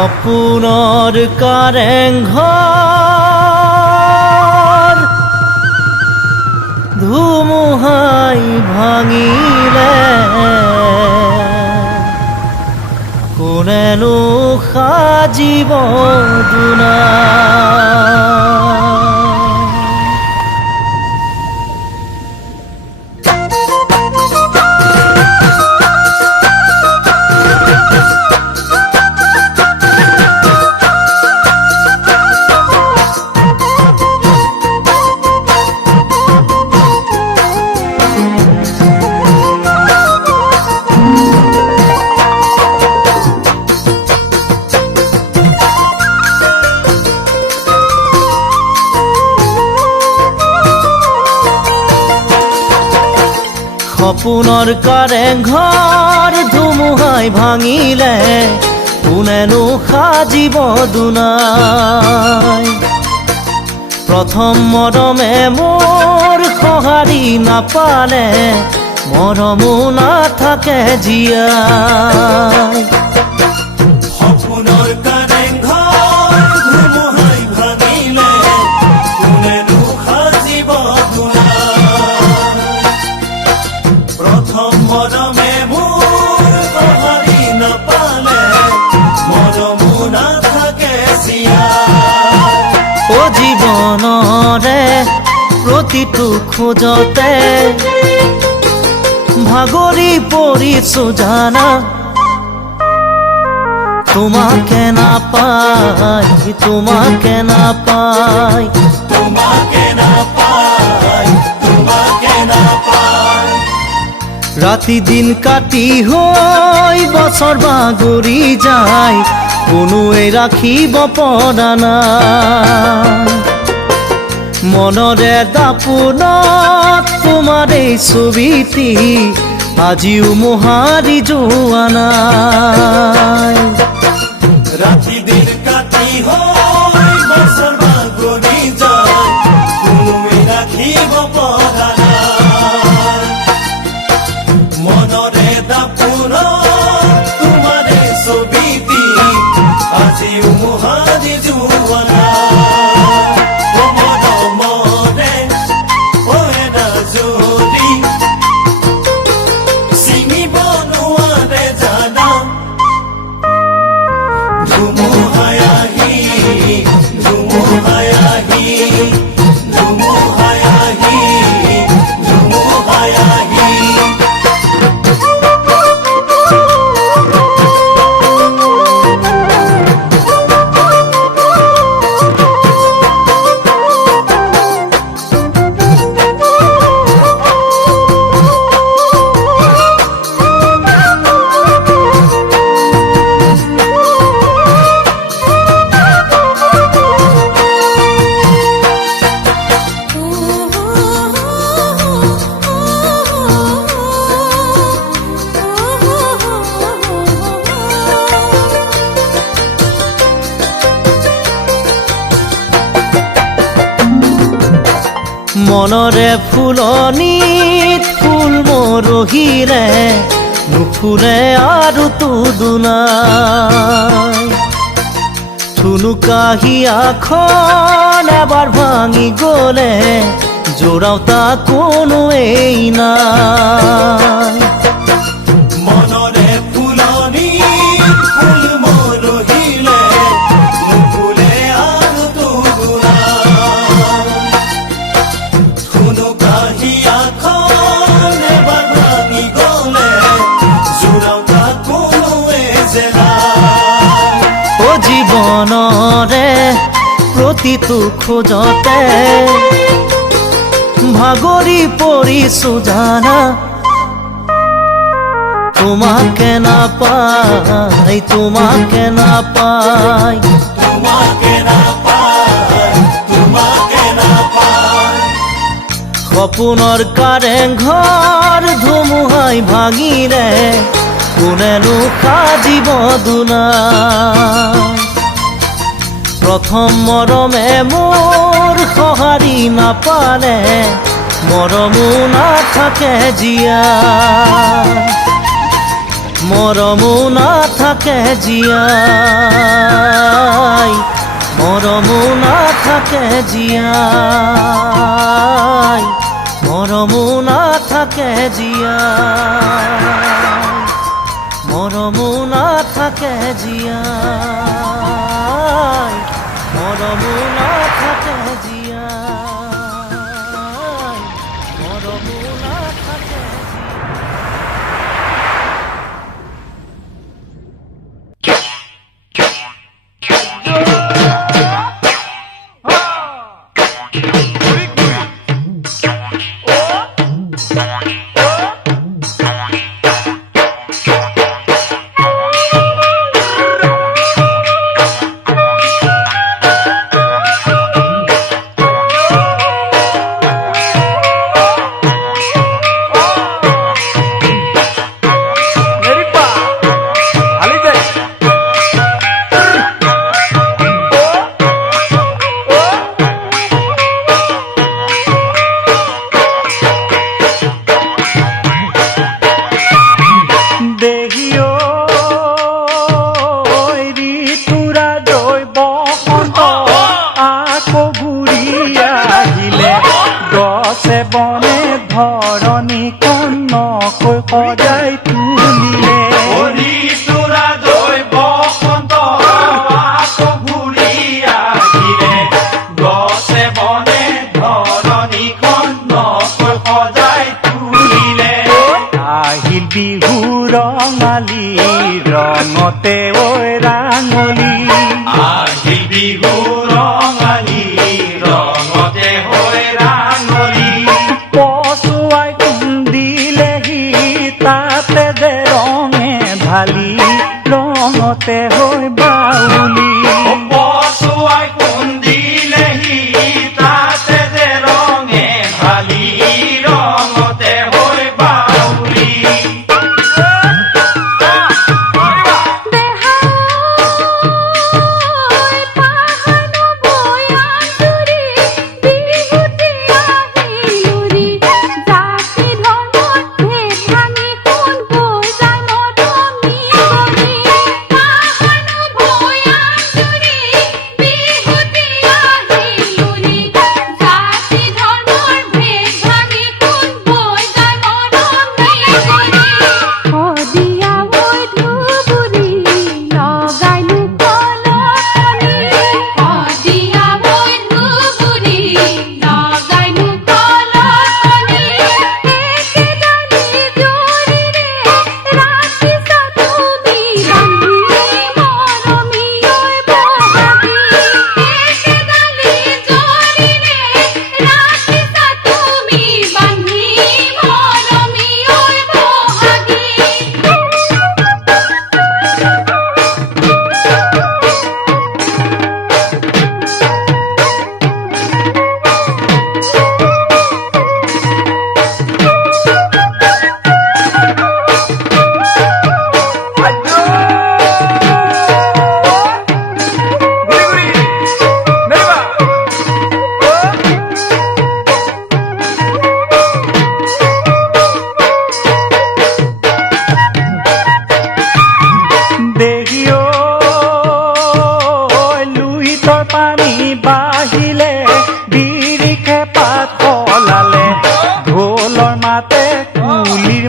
সপোনৰ কাৰেংঘৰ ধুমুহাই ভাঙিলে কোনেনো সাজিব দুনা। সপোনৰ কাৰেংঘৰ ধুমুহাই ভাঙিলে কোনেনো সাজিব দুনাই। প্ৰথম মৰমে মোৰ সঁহাৰি নাপালে মৰমো নাথাকে জীয়াই। সপোনৰ কাৰেংঘৰ ধুমুহাই ভাঙিলে কোনেনো সাজিব দুনাই। প্ৰথম মৰমে মোৰ সঁহাৰি নাপালে মৰমো নাথাকে জীয়াই। ও জীৱনৰে প্ৰতিটো খোজতে ভাগৰি পৰিছো জানা, তোমাকে নাপাই তোমাকে নাপাই তোমাকে নাপাই তোমাকে নাপাই। ৰাতি দিন কাটি হৈ বছৰ বাগৰি যায় কোনোৱে ৰাখিব পৰা নাই। মনৰে দাপোনত তোমাৰ এই ছবিটি আজিও মোহাৰি যোৱা নাই। ৰাতি দিন কাটি হৈ বছৰ বাগৰি যায় কোনোৱে ৰাখিব পৰা নাই। মনৰে দাপোনত তোমাৰ এই ছবিটি আজিও মোহাৰি যোৱা নাই। ও মৰমৰে ও এনা জুৰি চিঙিব নোৱাৰে জানা। ধুমুহাই আহি ধুমুহাই আহি ধুমুহাই আহি ধুমুহাই আহি। মনৰে ফুলনিত ফুল মৰহিলে নুফুলে আৰু দুনাই। ঠুনুকাহিয়াখন এবাৰ ভাঙি গলে জোৰাওতা কোনোৱেই নাই। মনৰে ফুলনিত ফুল মৰহিলে নুফুলে আৰু দুনাই। ঠুনুকাহিয়াখন এবাৰ ভাঙি গলে জোৰাওতা কোনোৱে যে নাই। ও জীৱনৰে প্ৰতিটো খোজতে ভাগৰি পৰিছো জানা, তোমাকে নাপাই তোমাকে নাপাই তোমাকে নাপাই তোমাকে নাপাই। সপোনৰ কাৰেংঘৰ ধুমুহাই ভাঙিলে কোনেনো সাজিব দুনাই। প্ৰথম মৰমে মোৰ সঁহাৰি নাপালে মৰমো নাথাকে জীয়াই। মৰমো নাথাকে জীয়াই, মৰমো নাথাকে জীয়াই, মৰমো নাথাকে জীয়াই, মৰমো নাথাকে জীয়াই, মৰমো নাথাকে জীয়াই, মৰমো নাথাকে ৰঙতে ঐ ৰাঙলী আহিল বিহু ৰঙালী ৰঙতে হৈ ৰাঙলী পচুৱাই খুন্দিলেহি তাতে যে ৰঙে ঢালি ৰঙতে হৈ বাউলি পচুৱাই খুন্দিলেহি তাতে যে ৰঙে ঢালি ৰঙতে হৈ বাউলি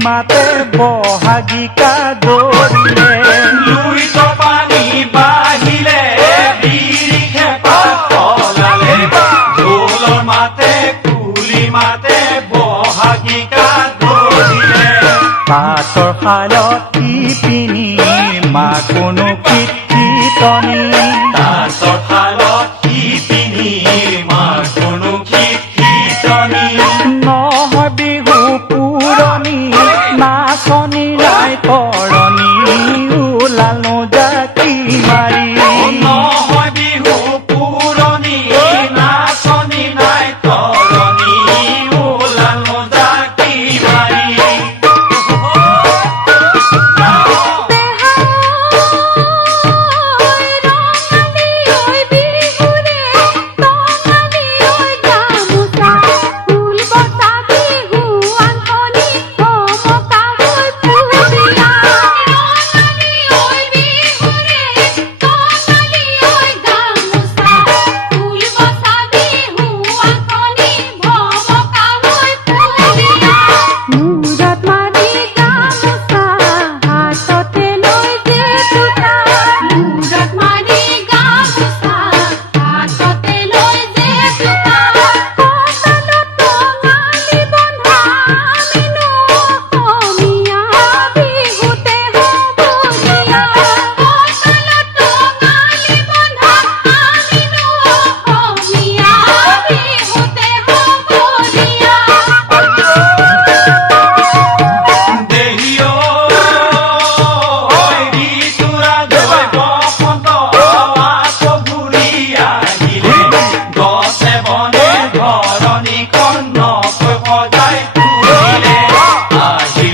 মাতে বহাগিকা দৌৰিলে লুইত পানী বাঢ়িলে বিৰিখে পাত সলালে ঢোলৰ মাতে কুলি মাতে বহাগিকা দৌৰিলে পাতৰ শালত পিনি মা কোনো কীৰ্তনী তাঁতৰ শালত পিনি মা কোনো কীৰ্তনী নহয় বিহু পুৰণি নাচনী নাই তৰণি ওলালো জাকি মাৰি নহয় বিহু পুৰণি নাচনী নাই তৰণি ওলালো জাকি মাৰি বেহাই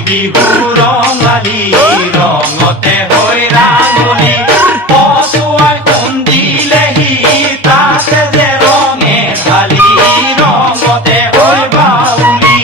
বিহু ৰঙালী ৰঙতে হৈ ৰাঙলী পচুৱাই খুন্দিলেহি তাতে যে ৰঙে ঢালি ৰঙতে হৈ বাউলী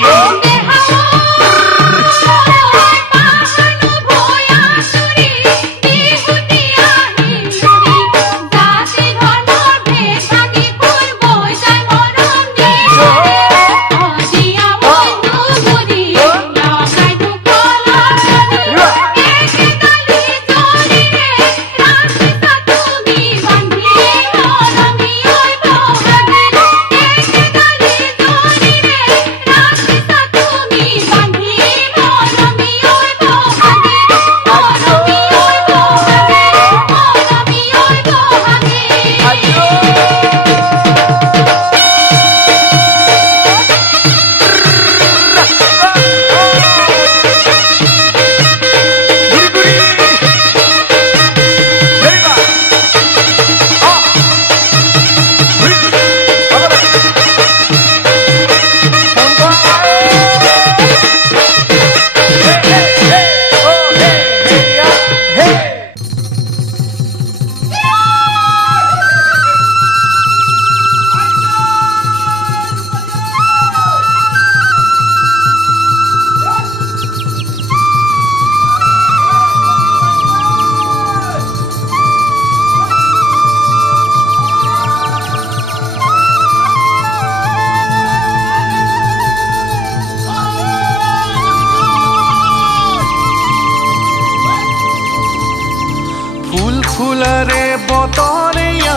ফুলাৰে বতৰেয়া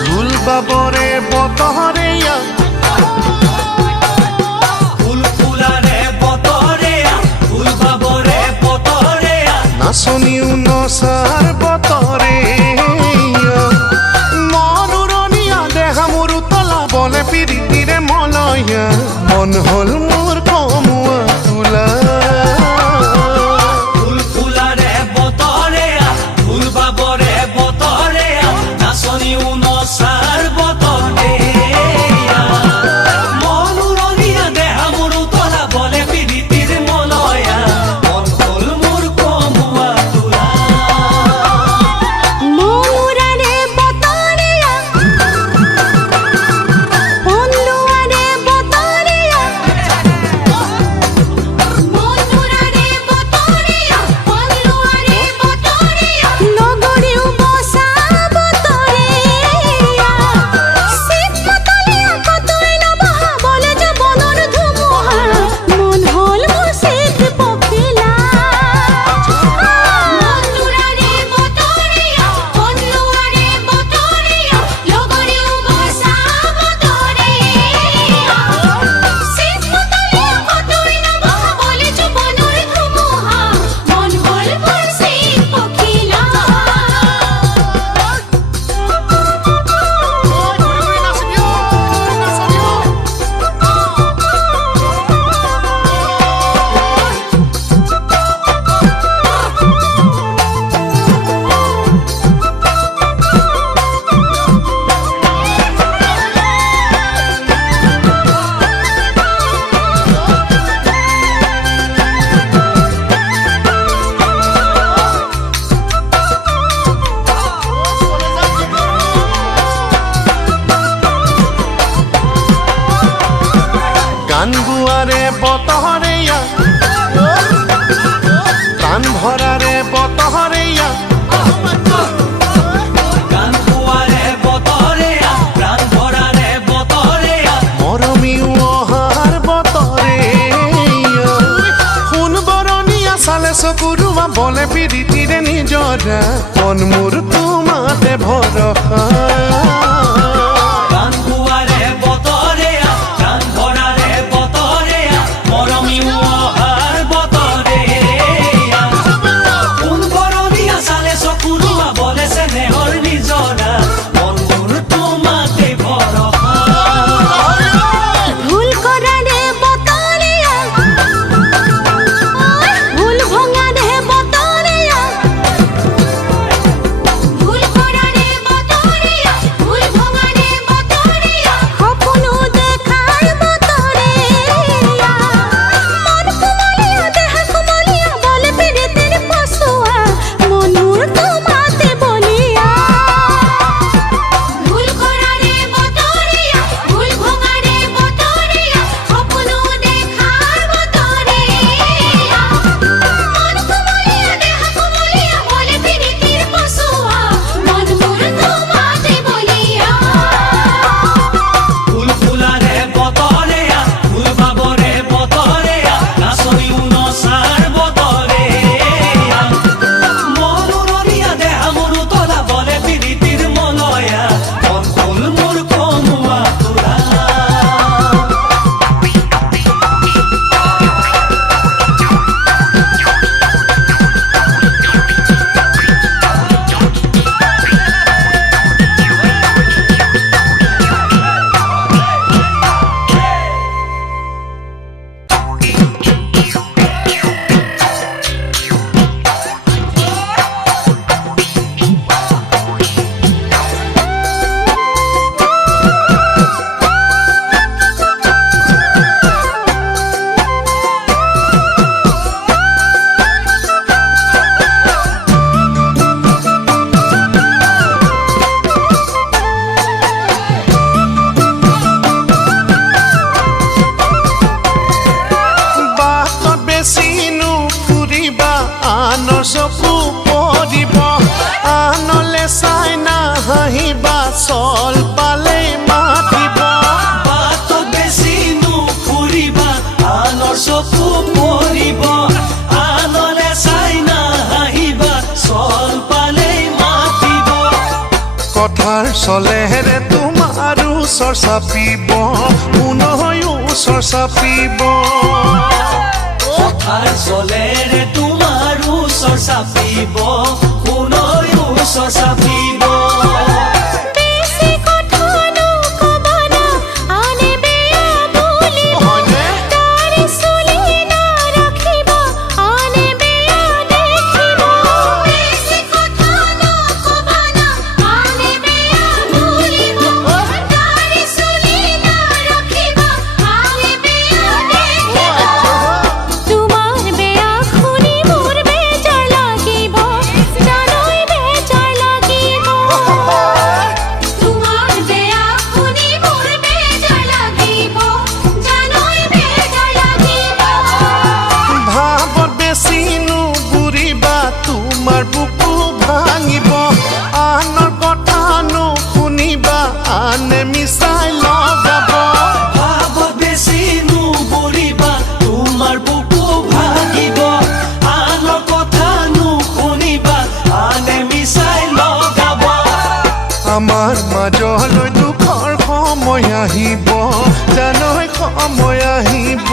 ঢোল বাবৰে বতৰেয়া ফুল ফুলাৰে বতৰেয়া ফুল বাবৰে বতৰেয়া নাচনিও নচাৰ বতৰেয়া মনুৰনিয়া দেহা মোৰ তলা বলে পিৰিতিৰে মলয়া মন হল মোৰ কমুয়া তুলা ফুল ফুলাৰে বতৰেয়া ফুল বাবৰে বতৰেয়া নাচনি উনচাৰ বতৰেয়া মনুৰনিয়া দেহা মোৰ তলা বলে পিৰিতিৰ মলয়া মন হ'ল মোৰ কমুৱা তোলা মৌৰাৰে বতৰীয়া পন্দুৱাৰে বতৰীয়া মৌৰাৰে বতৰীয়া পন্দুৱাৰে বতৰীয়া লগৰীও বসা বতৰীয়া শীত পাতলীয়া কতই নবহা বলে জীৱনৰ ধুমুহা মন হ'ল মোৰ শীত পখিলা মৌৰাৰে বতৰীয়া পন্দুৱাৰে বতৰীয়া লগৰীও বসা বতৰীয়া শীত পাতলীয়া কতই নবহা বলে জীৱনৰ ধুমুহা মন হ'ল মোৰ শীত পখিলা গান গুয়াৰে বতহৰেয়া প্ৰাণ ভৰাৰে বতহৰেয়া গান গোৱাৰে বতৰেয়া প্ৰাণ ভৰাৰে বতৰেয়া মৰমিও অহাৰ বতৰেয়া শুন বৰনিয়া চালে চকুৰুয়া বলে পিৰিতিৰে নিজৰা মন মোৰ তোমাতে ভৰসা গান গোৱাৰে বতৰেয়া প্ৰাণ ভৰাৰে বতৰেয়া মৰমিও অহাৰ বতৰেয়া কোন বৰণীয়া চালে চকুৰুৱা বলে চেনেহৰ নিজৰা মন মোৰ তোমাতে ভৰসা ভুল কৰাৰে বতৰীয়া ভুল ভঙাৰে বতৰীয়া ভুল কৰাৰে বতৰীয়া চলেৰে তোমাৰো ওচৰ চাপিব পুনহয়ো ওচৰ চাপিব কথাৰ চলেৰে তোমাৰো ওচৰ চাপিব কোনয়ো ওচৰ চাপিব বেছি কথা নকবা আনে বেয়া বুলিব হয়নে? তাৰি চুলি নাৰাখিব আনে বেয়া দেখিব বেছি কথা নকবা আনে বেয়া বুলিব তাৰি চুলি নাৰাখিব আনে বেয়া দেখিব তোমাৰ বেয়া শুনি মোৰ বেজাৰ লাগিব জানৈ বেজাৰ লাগিব তোমাৰ বেয়া শুনি মোৰ বেজাৰ লাগিব জানৈ বেজাৰ লাগিব ভাৱত বেছি নুবুৰিবা তোমাৰ বুকু ভাঙিব আনৰ কথা নুশুনিবা আনে মিছাই লগাব ভাৱত বেছি নুবুৰিবা তোমাৰ বুকু ভাগিব আনৰ কথা নুশুনিবা আনে মিছাই লগাব আমাৰ মাজলৈ দুখৰ সময় আহিব জানৈ সময় আহিব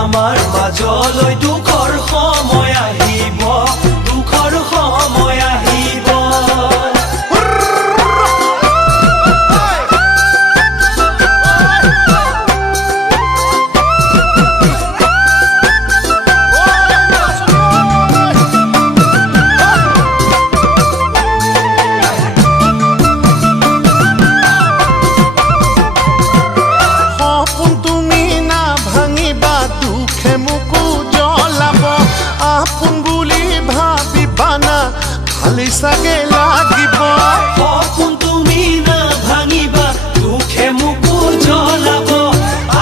আমাৰ মাজলৈ দুখৰ সময় আহিব দুখৰ সময় আহিব সপোন তুমি না ভাঙিবা দুখে মোকো জ্বলাব আপোন বুলি ভাবিবা না খালি চাগে লাগিব সপোন তুমি না ভাঙিবা দুখে মোকো জ্বলাব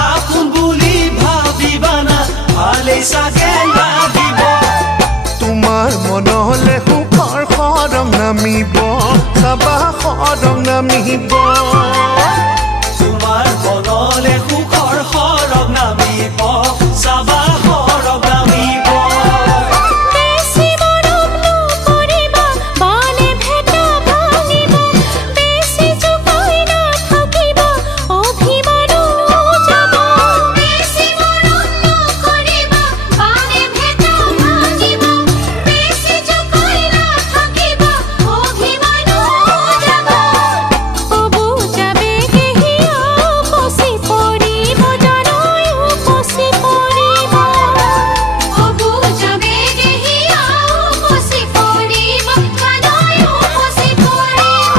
আপোন বুলি ভাবিবা না ভালেই চাগে লাগিব তোমাৰ মনলে সুখৰ সৰং নামিব চাবা সৰং নামিব তোমাৰ মনলে সুখৰ সৰগ নামিব চাবা সৰগ নামিব বেছি মৰম নকৰিবা বানে ভেটা ভাঙিব বেছি জোকাই নাথাকিবা অভিমানো যাব বেছি মৰম নকৰিবা বানে ভেটা ভাঙিব বেছি জোকাই নাথাকিবা অভিমানো যাব অবু যাবে কেহিয়া উপচি পৰিব জানৈ উপচি পৰিব অবু যাবে কেহিয়া উপচি পৰিব জানৈ উপচি পৰিব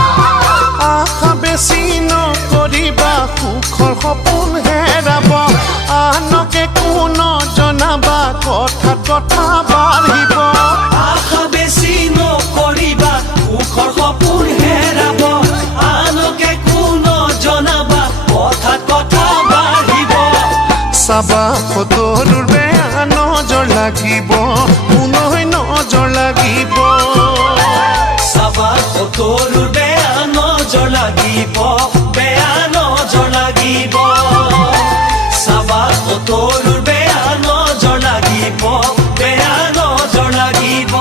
আশা বেছি নকৰিবা সুখৰ সপোন হেৰাব আনকে কোনো জনাবা কথাত কথা বাঢ়িব আশা বেছি নকৰিবা সুখৰ সপোন হেৰাব আনকে কোনো জনাবা কথাত কথা বাঢ়িব চাবা সতৰুৰ বেয়া নজৰ লাগিব পুনৈ নজৰ লাগিব চাবা সতৰুৰ বেয়া নজৰ লাগিব বেয়া নজৰ লাগিব চাবা সতৰুৰ বেয়া নজৰ লাগিব বেয়া নজৰ লাগিব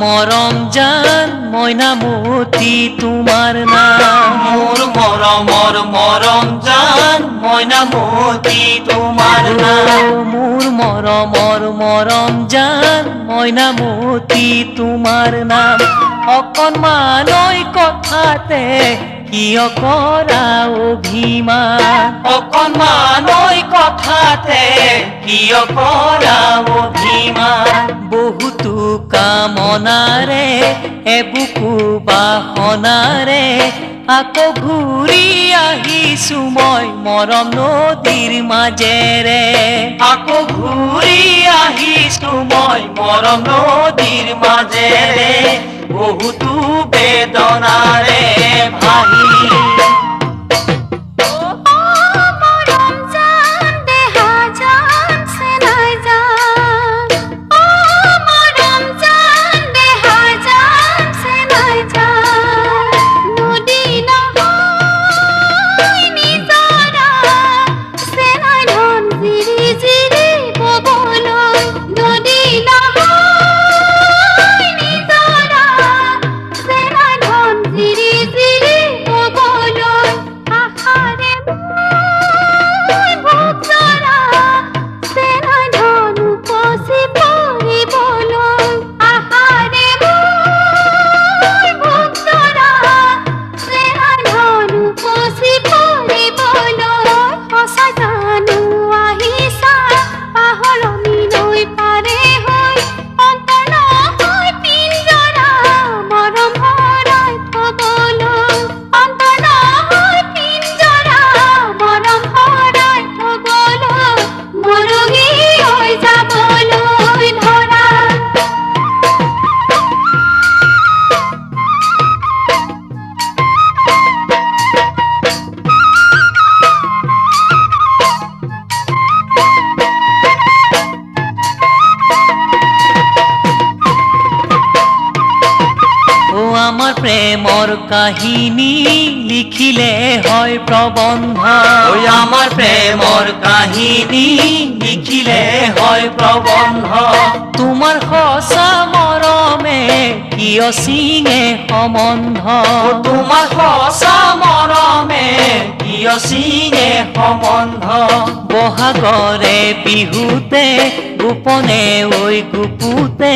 মৰম জান মইনামতী তোমাৰ নাম মোৰ মৰমৰ মৰম জান মইনামতী তোমাৰ নাম মোৰ মৰমৰ মৰম জান মইনামতী তোমাৰ নাম অকণমানৈ কথাতে কিয় কৰা অভিমান অকণমানৈ কথাতে কিয় কৰা অভিমান বহুতো কামনাৰে এবুকু বাসনাৰে আকৌ ঘূৰি আহিছো মই মৰম নদীৰ মাজেৰে আকৌ ঘূৰি আহিছো মই মৰম নদীৰ মাজেৰে বহুতো বেদনাৰে ভাহি মৰম জান দেহা জান চেনাই জান মৰম জান দেহা জান চেনাই জান নদী নহয় নিজৰা চেনাই ধন জিৰি জিৰি ববলৈ নদী নহয় নিজৰা চেনাই ধন জিৰি জিৰি ববলৈ আশাৰে মই ভোগ জৰা চেনাই ধন উপচি পৰিবলৈ আশাৰে মই ভোগ জৰা চেনাই ধন উপচি পৰিবলৈ সঁচা জানো আহিছা পাহৰণি নৈ পাৰে হৈ অন্তৰ নহয় পিঞ্জৰা মৰম ভৰাই থবলৈ অন্তৰ নহয় পিঞ্জৰা মৰম ভৰাই থবলৈ মৰঙি হৈ যাবলৈ ধৰা ও আমাৰ প্ৰেমৰ কাহিনী লিখিলে হয় প্ৰবন্ধ ঐ আমাৰ প্ৰেমৰ কাহিনী লিখিলে হয় প্ৰবন্ধ তোমাৰ সঁচা মৰমে কিয় চিঙে সম্বন্ধ তোমাৰ সঁচা মৰমে কিয় চিঙে সম্বন্ধ বহাগৰে বিহুতে গোপনে ঐ গুপুতে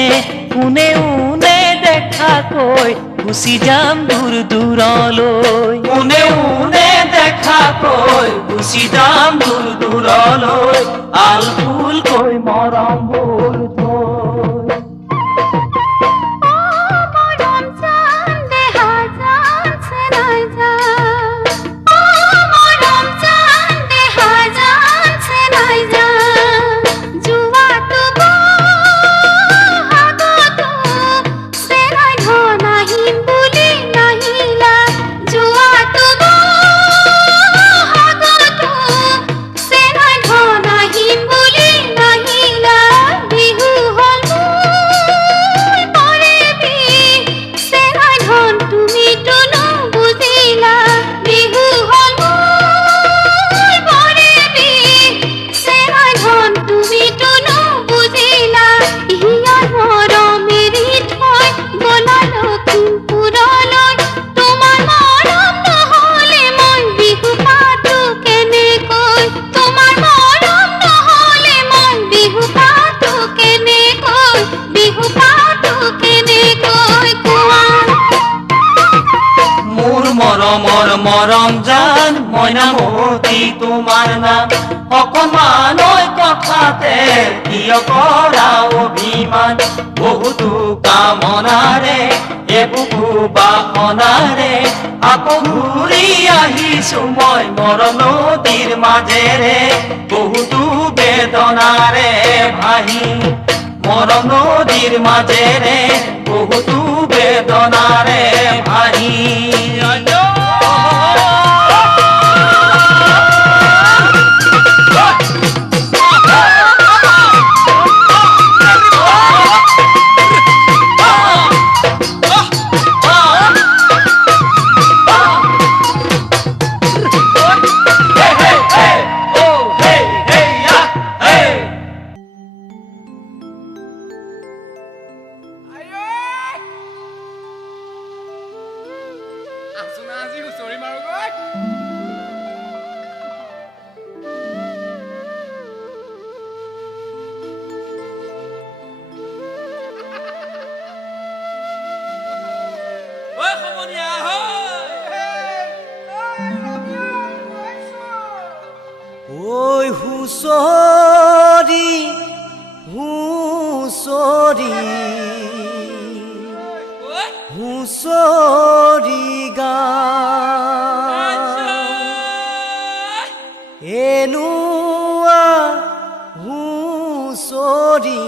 কোনে उने দেখাকৈ গুচি যাম দূৰ দূৰলৈ কোনে কোনে দেখাকৈ গুচি যাম দূৰ দূৰলৈ আল ফুলকৈ মৰমবোৰ থৈ মৰম জান দেহা জান চেনাই জান মৰম জান দেহা জান চেনাই জান জুৱাটো বহাগতো চেনাই ধন আহিম বুলি নাহিলা জুৱাটো বহাগতো চেনাই ধন আহিম বুলি নাহিলা বিহু হ'ল মোৰ পৰেবি চেনাই ধন তুমিতো নুবুজিলা বিহু হ'ল মোৰ পৰেবি চেনাই ধন তুমিতো নুবুজিলা হিয়াৰ মৰম এৰি থৈ গ'লা লখিমপুৰলৈ তোমাৰ মৰম নহ'লে মই বিহু পাতো কেনেকৈ তোমাৰ মৰম নহ'লে মই বিহু পাতো কেনেকৈ বিহু পাতো কেনেকৈ কোৱা মোৰ মৰমৰ মৰম জান মইনামতী তোমাৰ নাম অকণমানৈ কথাতে কিয় কৰা অভিমান বহুতো কামনাৰে এবুকু বাসনাৰে আকৌ ঘূৰি আহিছো মই মৰম নদীৰ মাজেৰে বহুতো বেদনাৰে ভাহি মৰম নদীৰ মাজেৰে বহুতো বেদনাৰে ভাহি ঐ হুঁচৰি হুঁচৰি হুঁচৰি এনুৱা হুঁচৰি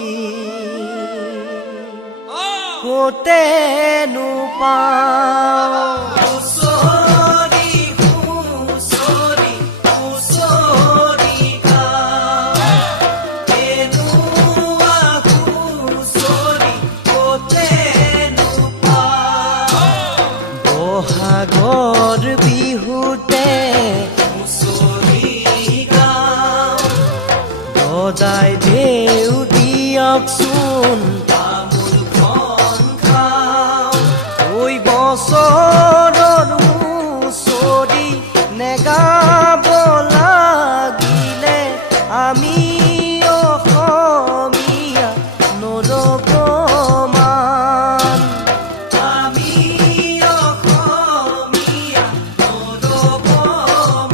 ক'তেনো পাওঁ হুঁচৰি হুঁচৰি হুঁচৰি এনুৱা হুঁচৰি ক'তেনো পাওঁ বহাগৰ বিহুতে সদাই দেউ দিয়কচোন তামোলখন খাওঁ ঐ বছৰৰ হুঁচৰি নেগাব লাগিলে আমি অসমীয়া নৰব মান আমি অসমীয়া নৰব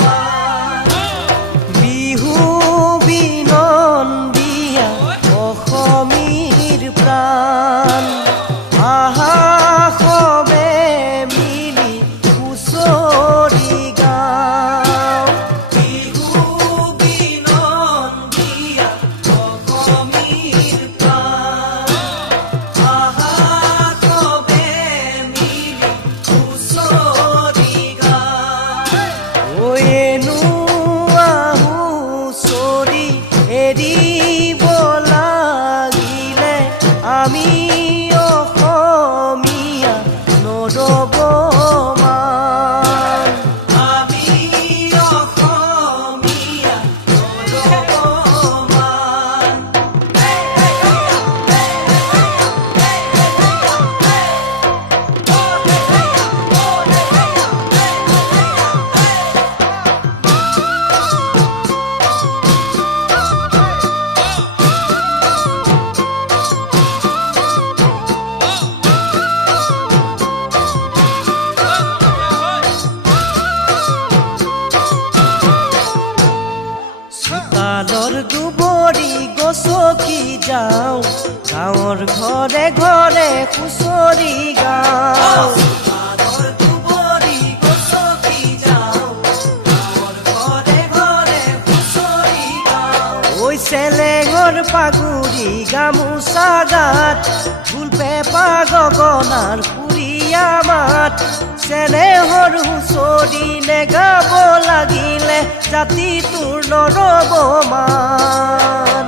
মান বিহু বিনন্দীয়া অসমীৰ প্ৰাণ আহা সবে মিলি হুঁচৰি গাওঁ বিহু বিনন্দীয়া অসমীৰ প্ৰাণ আহা সবে মিলি হুঁচৰি গাওঁ ঐ এনুৱা হুঁচৰি এৰিব লাগিলে আমি অসমীয়া নৰব মান আমি অসমীয়া নৰব মান চোতালৰ দুবৰি গছকি যাওঁ গাঁৱৰ ঘৰে ঘৰে হুঁচৰি গাওঁ চোতালৰ দুবৰি গছকি যাওঁ গাঁৱৰ ঘৰে ঘৰে হুঁচৰি গাওঁ ঐ চেলেঙৰ পাগুৰি গামোচা গাত ঢোল পেঁপা গগনাৰ সুৰীয়া মাত চেনেহৰ হুঁচৰি নেগাব লাগিলে জাতিটোৰ নৰব মান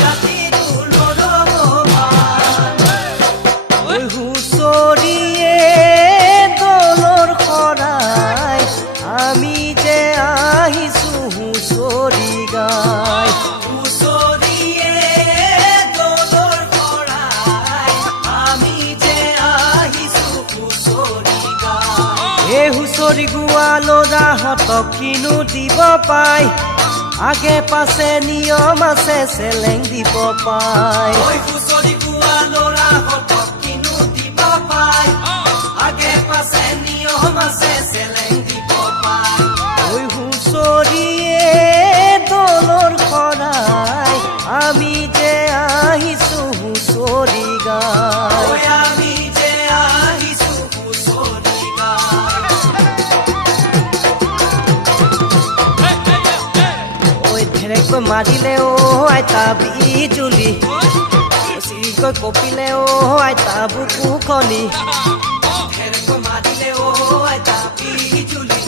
জাতিটোৰ নৰব মান ঐ হুঁচৰিয়ে দলৰ শৰাই আমি যে আহিছো হুঁচৰি গাই হুঁচৰিয়ে দলৰ শৰাই আমি যে আহিছো হুঁচৰি গাই এই হুঁচৰি গোৱা ল'ৰাহঁতক কিনো দিব পাই আগে পাছে নিয়ম আছে চেলেং দিব পাই ঐ হুঁচৰি গোৱা ল'ৰাহঁতক কিনো দিব পাই আগে পাছে নিয়ম আছে চেলেং দিব পাই ঐ হুঁচৰিয়ে দলৰ শৰাই আমি যে আহিছো হুঁচৰি গাই আমি যে আহিছো হুঁচৰি গাই ঢেৰেকৈ মাৰিলে আইতা বিজুলি চিৰিকৈ কঁপিলে আইতা বুকুখনি ঢেৰেকৈ মাৰিলে আইতা বিজুলি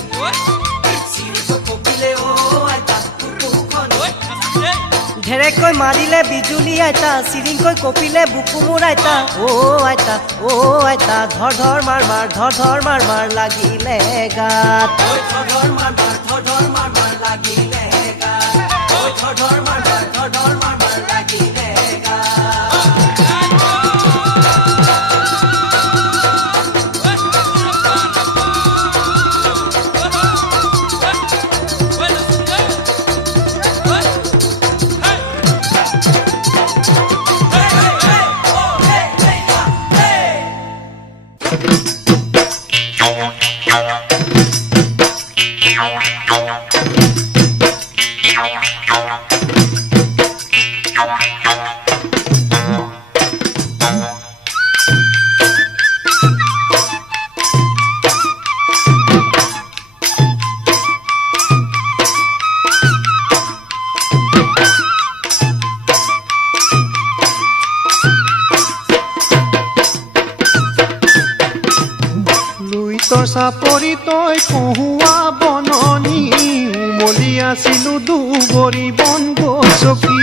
চিৰিকৈ কঁপিলে আইতা বুকুখনি ঢেৰেকৈ মাৰিলে বিজুলি আইতা চিৰিকৈ কঁপিলে বুকু মোৰ আইতা আইতা ধৰ ধৰ মাৰ মাৰ ধৰ ধৰ মাৰ মাৰ লাগিলে গাত ধৰ ধৰ মাৰ মাৰ ধৰ ধৰ মাৰ মাৰ লাগিলে ধৰ ধৰ মাৰ মাৰ ধৰ ধৰ মাৰ মাৰ লাগিলে Hey! লুইতৰ চাপৰি তই কহুৱা বননি উমলি আছিলো দুবৰি বন গছকি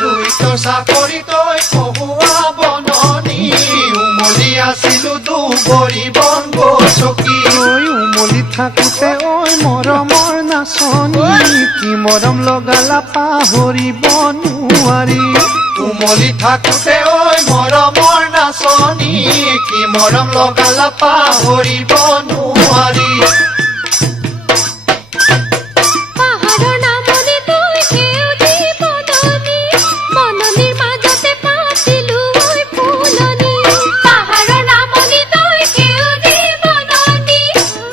লুইতৰ চাপৰি তই কহুৱা বননি উমলি আছিলো দুবৰি বন গছকি ঐ উমলি থাকোতে ঐ মৰমৰ নাচনি কি মৰম লগালা পাহৰিব নোৱাৰি উমলি থাকোতে ঐ মৰমৰ নাচনি কি মৰম লগালা পাহৰিব নোৱাৰি পাহাৰৰ নামনি তই সেউজী বননি বননিৰ মাজতে পাতিলো ঐ ফুলনি পাহাৰৰ নামনি তই সেউজী বননি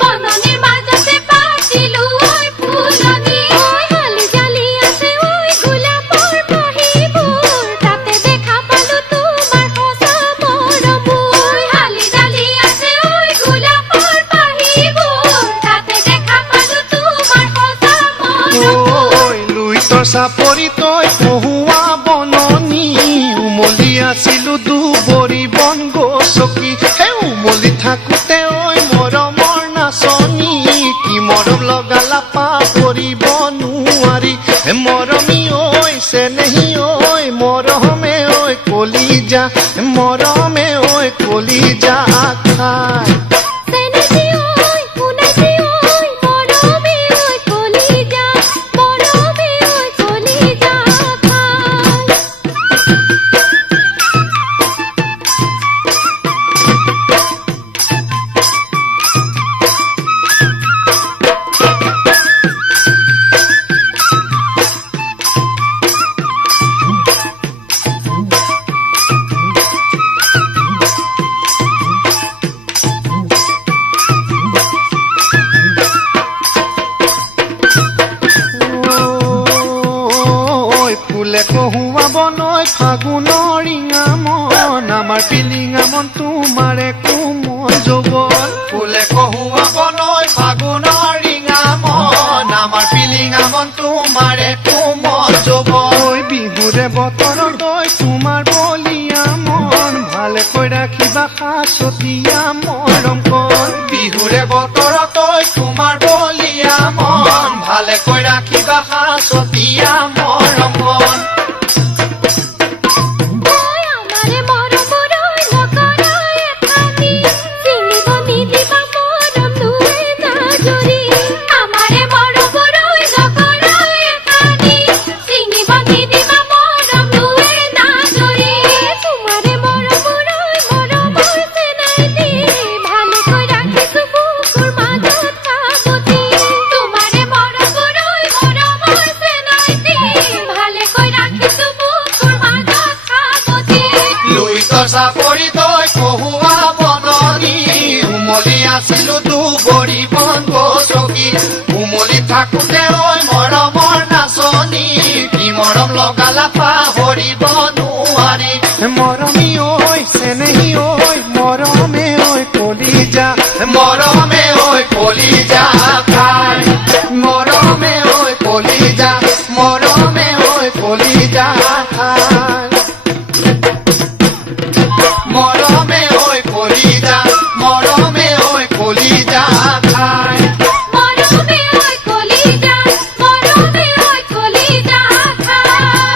বননিৰ মাজতে পাতিলো ঐ ফুলনি ঐ হালি জালি আছে ঐ গোলাপৰ পাহিবোৰ তাতে দেখা পালো তোমাৰ সঁচা মৰমবোৰ হালি জালি আছে ঐ গোলাপৰ পাহিবোৰ তাতে দেখা পালো তোমাৰ সঁচা মৰমবোৰ ঐ লুইতৰ চাপৰি তই কহুৱা বননি উমলি আছিলো দুবৰি বন গছকি হে উমলি থাকোতে ঐ মৰমৰ নাচনি কি মৰম লগালা পাহৰিব নোৱাৰি হে মৰমী ঐ চেনেহী ঐ মৰমে ঐ কলিজা মৰমে ঐ কলিজা খাই চেনেহী ঐ শুনাইছি ঐ মৰমে ঐ কলিজা মৰমে ঐ কলিজা খাই ঐ ফুলে কহুৱা বনৈ ফাগুনৰ ৰিঙা মন আমাৰ পিলিঙা মন তোমাৰে কোমল যৌৱন ফুলে কহুৱা বনৈ ফাগুনৰ ৰিঙা মন আমাৰ পিলিঙা মন তোমাৰে কোমল যৌৱন ঐ বিহুৰে বতৰত ঐ তোমাৰ বলিয়া মন ভালকৈ ৰাখিবা সাঁচতীয়া মৰম কণ বিহুৰে বতৰত ঐ তোমাৰ বলিয়া মন ভালকৈ ৰাখিবা সাঁচতীয়া মৰম কণ ঐ আমাৰে মৰমৰ ঐ নকৰা এখানি চিনিব নিদিবা মৰম দুৱে নাজৰি আমাৰে মৰমৰ ঐ নকৰা এখানি চিনিব নিদিবা মৰম দুৱে নাজৰি তোমাৰে মৰমৰ ঐ মৰমৰ চেনাইতি ভালকৈ ৰাখিছো বুকুৰ মাজত সাৱতি তোমাৰে মৰমৰ ঐ মৰমৰ চেনাইতি ভালকৈ ৰাখিছো বুকুৰ মাজত সাৱতি লুইতৰ চাপৰি তই কহুৱা বননি উমলি আছিলো দুবৰি বন গছকি উমলি থাকোতে ঐ মৰমৰ নাচনি কি মৰম লগালা পাহৰিব নোৱাৰি মৰমী ঐ চেনেহী ঐ মৰমে ঐ কলিজা মৰমে ঐ কলিজা খাই মৰমে ঐ কলিজা মৰমে ঐ কলিজা খাই মৰমে ঐ কলিজা মৰমে ঐ কলিজা খাই মৰমে ঐ কলিজা মৰমে ঐ কলিজা খাই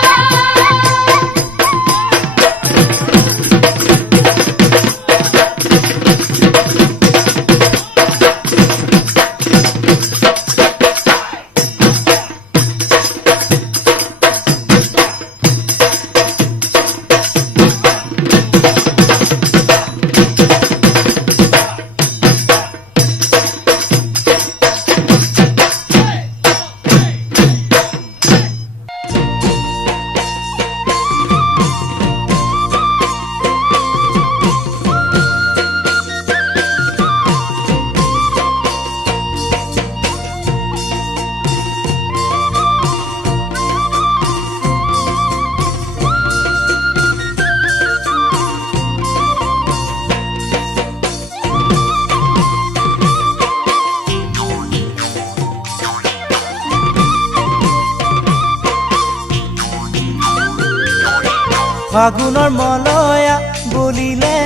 ফাগুনৰ মলয়া বলিলে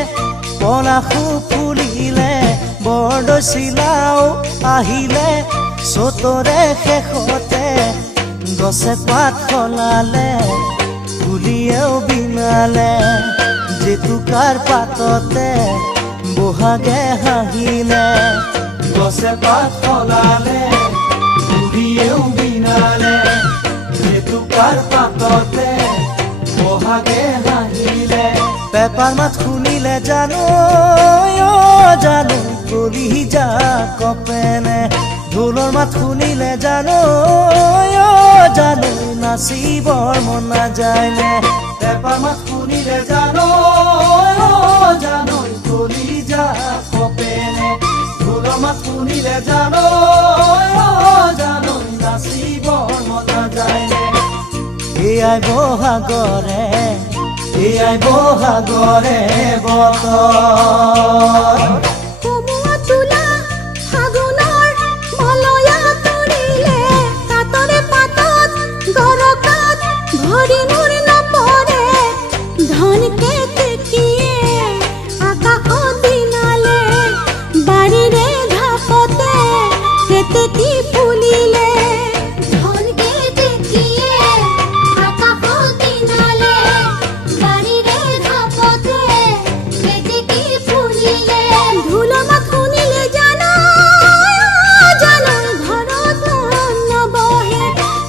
পলাশু ফুলিলে বৰদৈচিলাও আহিলে চতৰে শেষতে গছে পাত সলালে কুলিয়েও বিনালে জেতুকাৰ পাততে বহাগে হাঁহিলে গছে পাত সলালে কুলিয়েও বিনালে জেতুকাৰ পাততে বহাগে হাঁহিলে পেপাৰ মাত শুনিলে জানো জানো কলিজা কপেনে ঢোলৰ মাত শুনিলে জানো জানো নাচিবৰ মন নাযায়নে পেপাৰ মাত শুনিলে জানো জানো কলিজা কপেনে ঢোলৰ মাত শুনিলে জানো জানো নাচিবৰ মন নাযায়নে এয়াই বহাগৰে বতৰ কমুৱা তোলা ফাগুনৰ মলয়া তৰিলে কাতৰে পাতত গৰকাত ভৰি মোৰ নপৰে ধনকে তেকিয়ে আকাশত দিনালে বাৰীৰে ঘাপতে কেতেকী ফুলিলে ধনকে তেকিয়ে আকাশত দিনালে বাৰীৰে ঘাপতে কেতেকী ফুলিলে ঢোলৰ মাত শুনিলে জানো জানো ঘৰত মন নবহে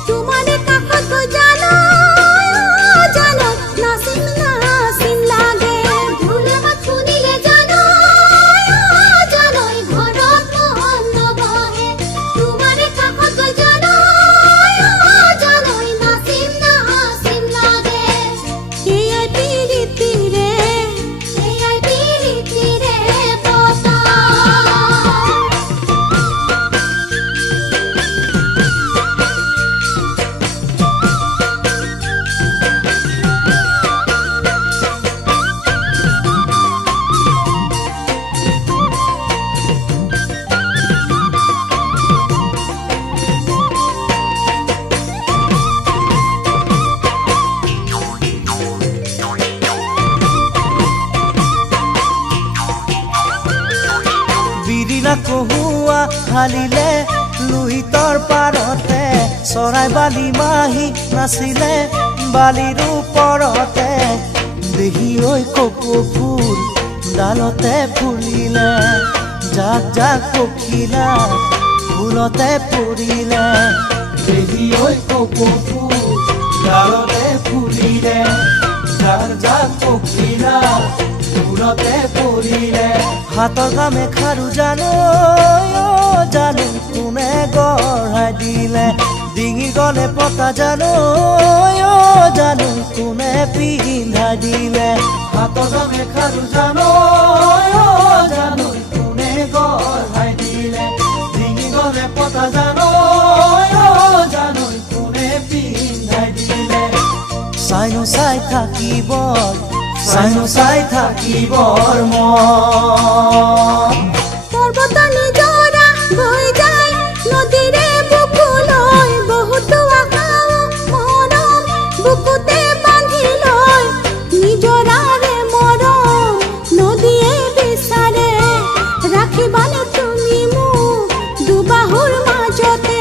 তোমাৰে কাষত গৈ জানো জানো নাচিম নাচিম লাগে ঢোলৰ মাত শুনিলে জানো জানো ঘৰত মন নবহে তোমাৰে কাষত গৈ জানো জানো নাচিম নাচিম লাগে এয়াই পিৰিতিৰে বতৰ বিৰিণা কহুৱা হালিলে লুহিতৰ পাৰতে চৰাই বালি মাহি নাচিলে বালিৰ ওপৰতে দেহি ঐ কপৌ ফুল ডালতে ফুলিলে জাক জাক পখিলা ফুলতে পৰিলে দেহি ঐ কপৌ ফুল ডালতে ফুলিলে জাক জাক পখিলা ফুলতে পৰিলে হাতৰ কামে খাৰু জানো জানো কোনে গঢ়াই দিলে ডিঙি গলে পতা জানো জানো কোনে পিন্ধাই দিলে হাতৰ কামে খাৰু জানো জানো কোনে গঢ়াই দিলে ডিঙি গলে পতা জানো জানো কোনে পিন্ধাই দিলে চাইনো চাই থাকিবৰ মন পৰ্বত নিজৰা বৈ যায় নদীৰে বুকুলৈ বহুতো আশাও মৰম বুকুতে বান্ধি লৈ নিজৰাৰে মৰম নদীয়ে বিচাৰে ৰাখিবানে তুমি মোক দুবাহুৰ মাজতে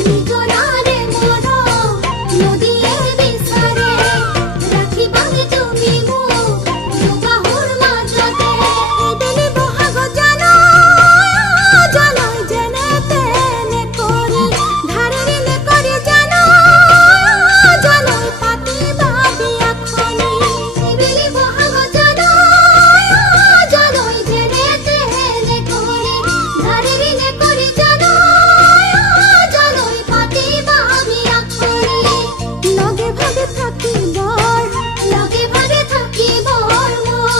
নিজৰাৰে মৰম নদীয়ে বিচাৰে ৰাখিবানে তুমি মোক দুবাহুৰ মাজতে এইবেলি বহাগত জানো জানো যেনে তেনে কৰি ধাৰেৰে নেকৰি জানো জানো পাতিবা বিয়াখনি এইবেলি বহাগত জানো জানো যেনে তেনে কৰি ধাৰেৰে নেকৰি জানো জানো পাতিবা বিয়াখনি লগে ভাগে থাকিবৰ মন লগে ভাগে থাকিবৰ মন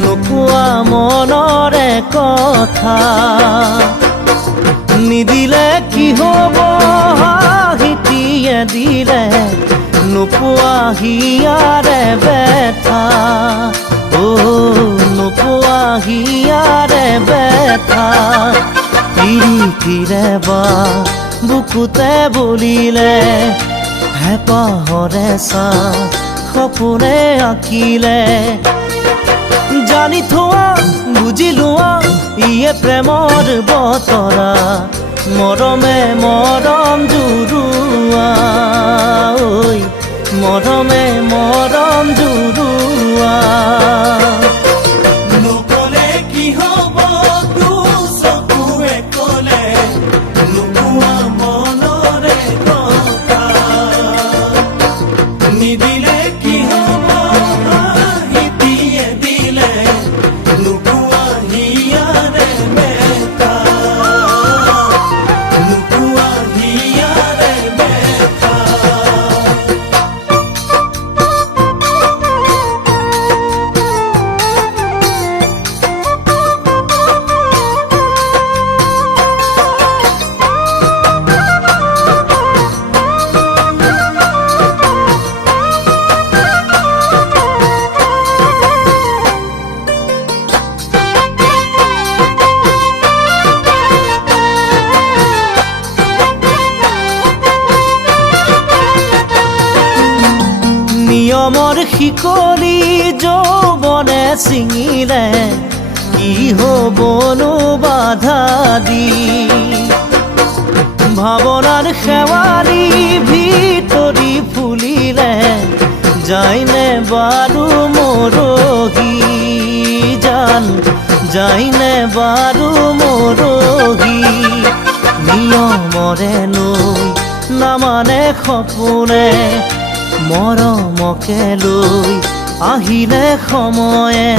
নোকোৱা মনৰে কথা নিদিলে কি হ'ব হাঁহিটিয়ে দিলে নোপোৱা হিয়াৰে বেথা নোপোৱা হিয়াৰে বেথা পিৰিতিৰে বা বুকুতে বলিলে হেঁপাহৰে চাহ সপোনে আঁকিলে জানি থোৱা বুজি লোৱা ইয়ে প্ৰেমৰ বতৰা মৰমে মৰম জুৰুৱা ঐ মৰমে মৰম জুৰুৱা নকলে কি হ'ব চকুৱে কলে নোকোৱা মনৰে কথা নিদিলে কি হ'ব হাঁহিটিয়ে দিলে নোকোৱা হিয়াৰে বেথা নোকোৱা হিয়াৰে বেথা নিয়মৰ শিকলি যৌৱনে ছিঙিলে কি হ'বনো বাধা দি ভাৱনাৰ শেৱালি ভিতৰি ফুলিলে যায়নে বাৰু মৰহি জান যায়নে বাৰু মৰহি নিয়মৰে নৈ নামানে সপোনে মৰমকে লৈ আহিলে সময়ে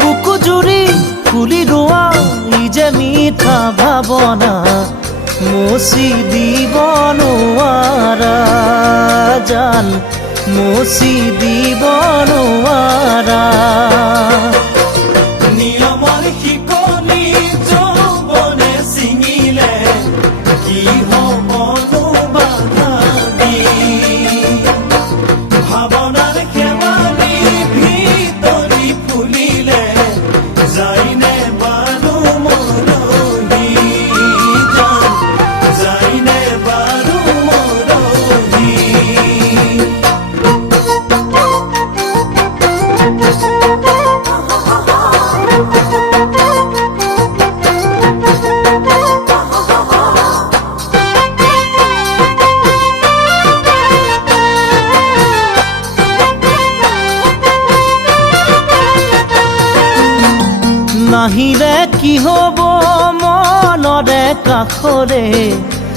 বুকু জুৰি ফুলি ৰোৱা ই যে মিঠা ভাৱনা মুচি দিব নোৱাৰা জান মুচি দিব নোৱাৰা নিয়মৰ শিকলি যৌৱনে ছিঙিলে কি হ'বনো বাধা দি ভাৱনাৰ শেৱালি ভিতৰি ফুলিলে যায়নে বাৰু মৰহি জান যায়নে বাৰু মৰহি নাহিলে কি হ'ব মনৰে কাষৰে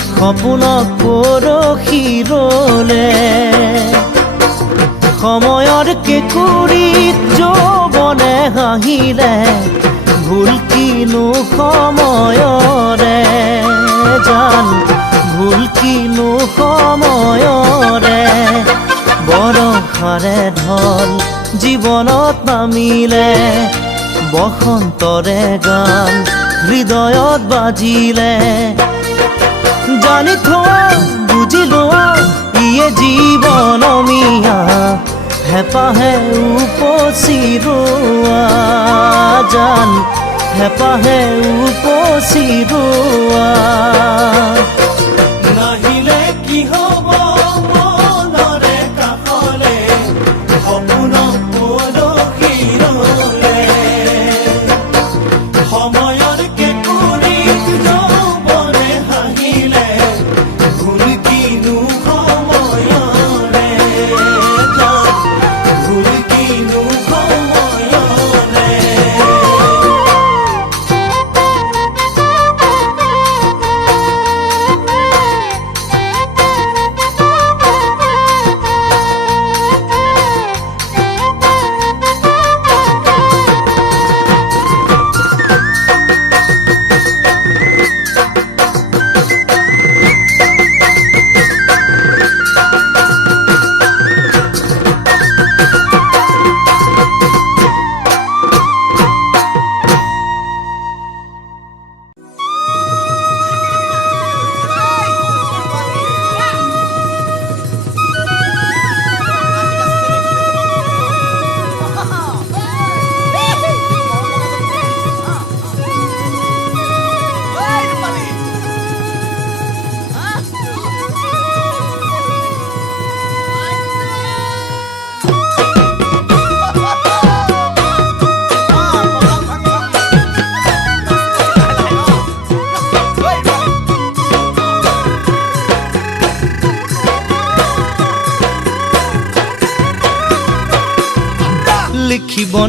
সপোনক পৰহি ৰলে সময়ৰ কেঁকুৰিত যৌৱনে হাঁহিলে ভুল কিনো সময়ৰে জান ভুল কিনো সময়ৰে বৰষাৰে ঢল জীৱনত নামিলে বসন্তৰে গান হৃদয়ত বাজিলে জানি থোৱা বুজি লোৱা ইয়ে জীৱন মিয়া হেঁপাহে উপচি ৰোৱা জান হেঁপাহে উপচি ৰোৱা নাহিলে কি হ'ব মনৰে কাষলে সপোনক পৰহি ৰলে সময়ৰ কেঁকুৰিত যৌৱনে হাঁহিলে ভুল কিনো সময়ৰে জান ভুল কিনো সময়ৰে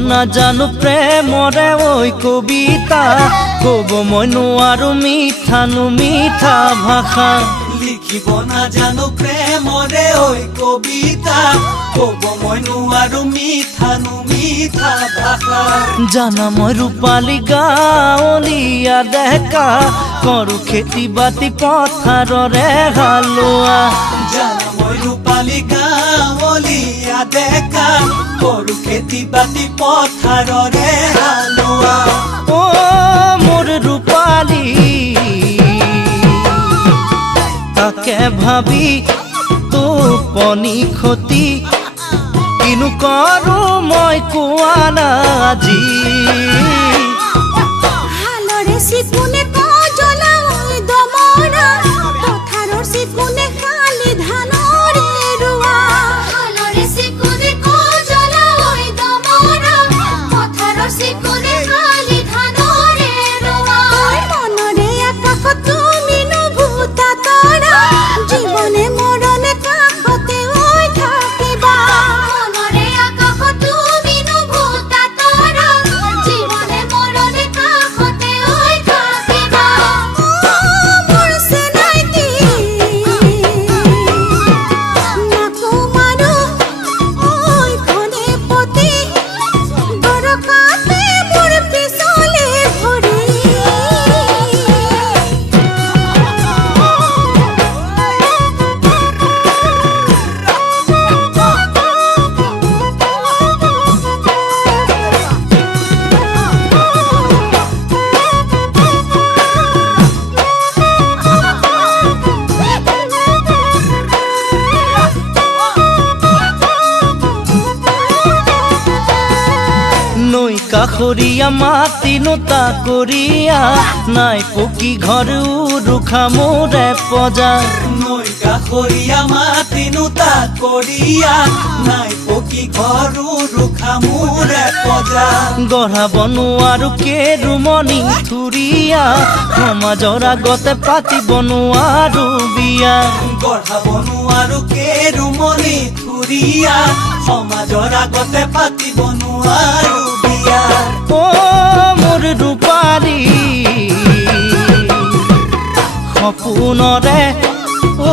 নাজানো প্ৰেমৰে ঐ কবিতা ক'ব মই নোৱাৰো মিঠানো মিঠা ভাষা লিখিব নাজানো প্ৰেমৰে ঐ কবিতা ক'ব মই নোৱাৰো মিঠানো মিঠা ভাষা জানা মই ৰূপালী গাঁৱলীয়া ডেকা কৰো খেতি বাতি পথাৰৰে হালোৱা জানা মই ৰূপালী গাঁৱলীয়া ডেকা কৰো খেতি বাতি পথাৰৰে হালোৱা ও মোৰ ৰূপালী তাকে ভাবি টোপনি ক্ষতি কিনো কৰো মই কোৱা না আজি হালৰে চিকুনে কজলা ঐ দমৰা পথাৰৰ চিকুনে খালি ধানৰে ৰোৱা হালৰে চিকুনে কজলা ঐ দমৰা পথাৰৰ চিকুনে খালি ধানৰে ৰোৱা মনৰে আকাশত তুমি নুভুতা তৰা জীৱনে মৰণে কাষতে ঐ থাকিবা মনৰে আকাশত তুমি নুভুতা তৰা জীৱনে মৰণে কাষতে ঐ থাকিবা মোৰ চেনাইটি নাকো মাৰো ঐ খনে পতি বৰকাতে মোৰ পিছলে ভৰি নৈ কাষৰীয়া মাটি নোতা কৰিয়া নাই পকী ঘৰ উৰুখা মোৰে পজা নৈ কাষৰীয়া মাটি নোতা কৰিয়া নাই পকী ঘৰো ৰুখা মোৰে পজা গঢ়াব নোৱাৰো কেৰুমণি থুৰীয়া সমাজৰ আগতে পাতিব নোৱাৰো বিয়া গঢ়াব নোৱাৰো কেৰুমণি থুৰীয়া সমাজৰ আগতে পাতিব নোৱাৰো বিয়া ও মোৰ ৰূপালী সপোনৰে ঐ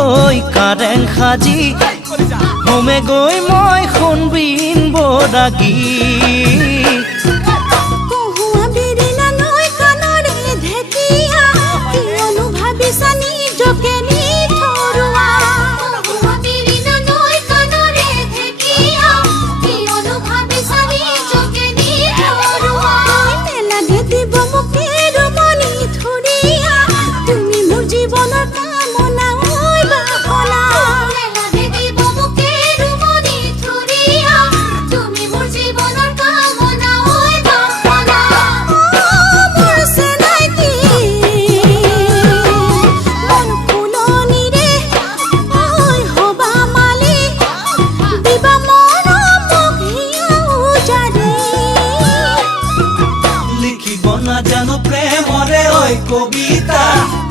কাৰেং সাজি হোমে গৈ মই সোণবিন বৰাগী কহুৱা বিৰিণা নৈ কাণৰে ঢেকীয়া কিয়নো ভাবিছা নিজকে নিথৰুৱা কহুৱা বিৰিণা নৈ কাণৰে ঢেকীয়া কিয়নো ভাবিছা নিজকে নিথৰুৱা নেলাগে দিব মোক কেৰুমণি থুৰীয়া তুমি মোৰ জীৱনৰ কামনা ঐ বাসনা নেলাগে দিব মোক কেৰুমণি থুৰীয়া তুমি মোৰ জীৱনৰ কামনা ঐ বাসনা মোৰ চেনাইটি মন ফুলনিৰে ঐ হবা মালি দিবা মৰম মোক হিয়া উজাৰি লিখিব নাজানো প্ৰেমৰে ঐ কবিতা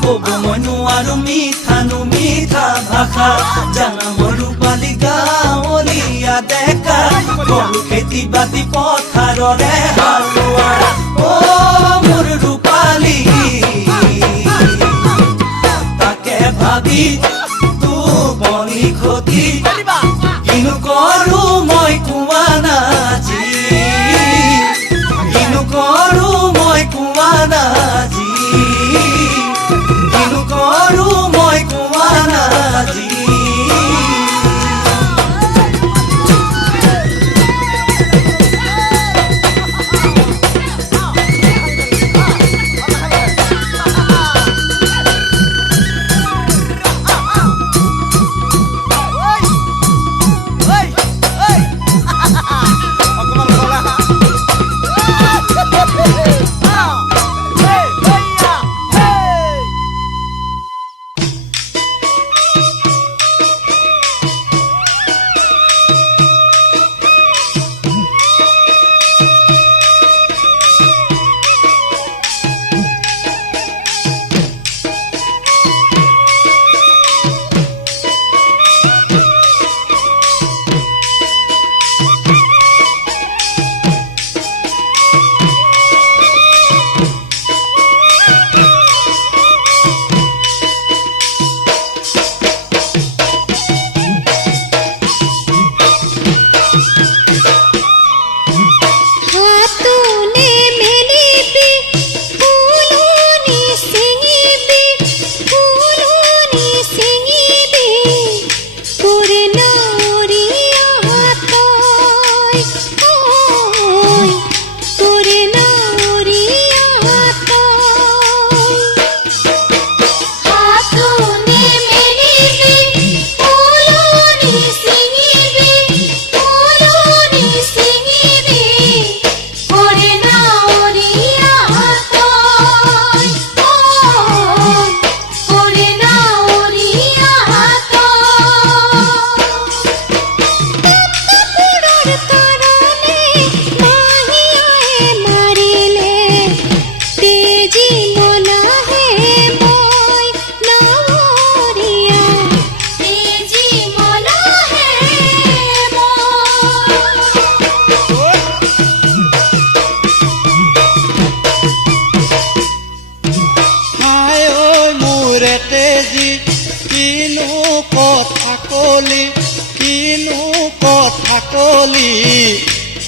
ক'ব মই নোৱাৰো মিঠানো মিঠা ভাষা জানা মই ৰূপালী গাঁৱলীয়া ডেকা কৰো খেতি বাতি পথাৰৰে হালোৱা ও মোৰ ৰূপালী তাকে ভাবি টোপনি ক্ষতি কিনো কৰো মই কোৱা নাজি কিনো কৰো মই কোৱা নাজি কিনো কৰো মই কোৱা নাজি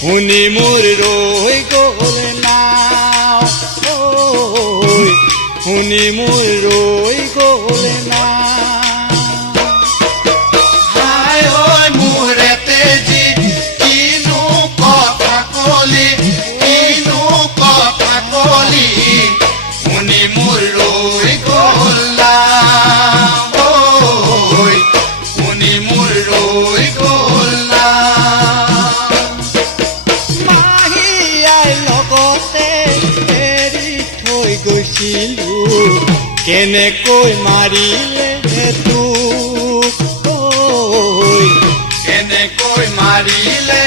শুনি মোৰ ৰৈ গ'ল নাও ঐ শুনি মোৰ ৰৈ গ'ল নাও হাই ঐ মোৰে তেজি কিনো কথা কলি শুনি মোৰ ৰৈ গ'ল নাও ঐ শুনি মোৰ ৰৈ গ'ল গৈছিলো কেনেকৈ মাৰিলে তোক কেনেকৈ মাৰিলে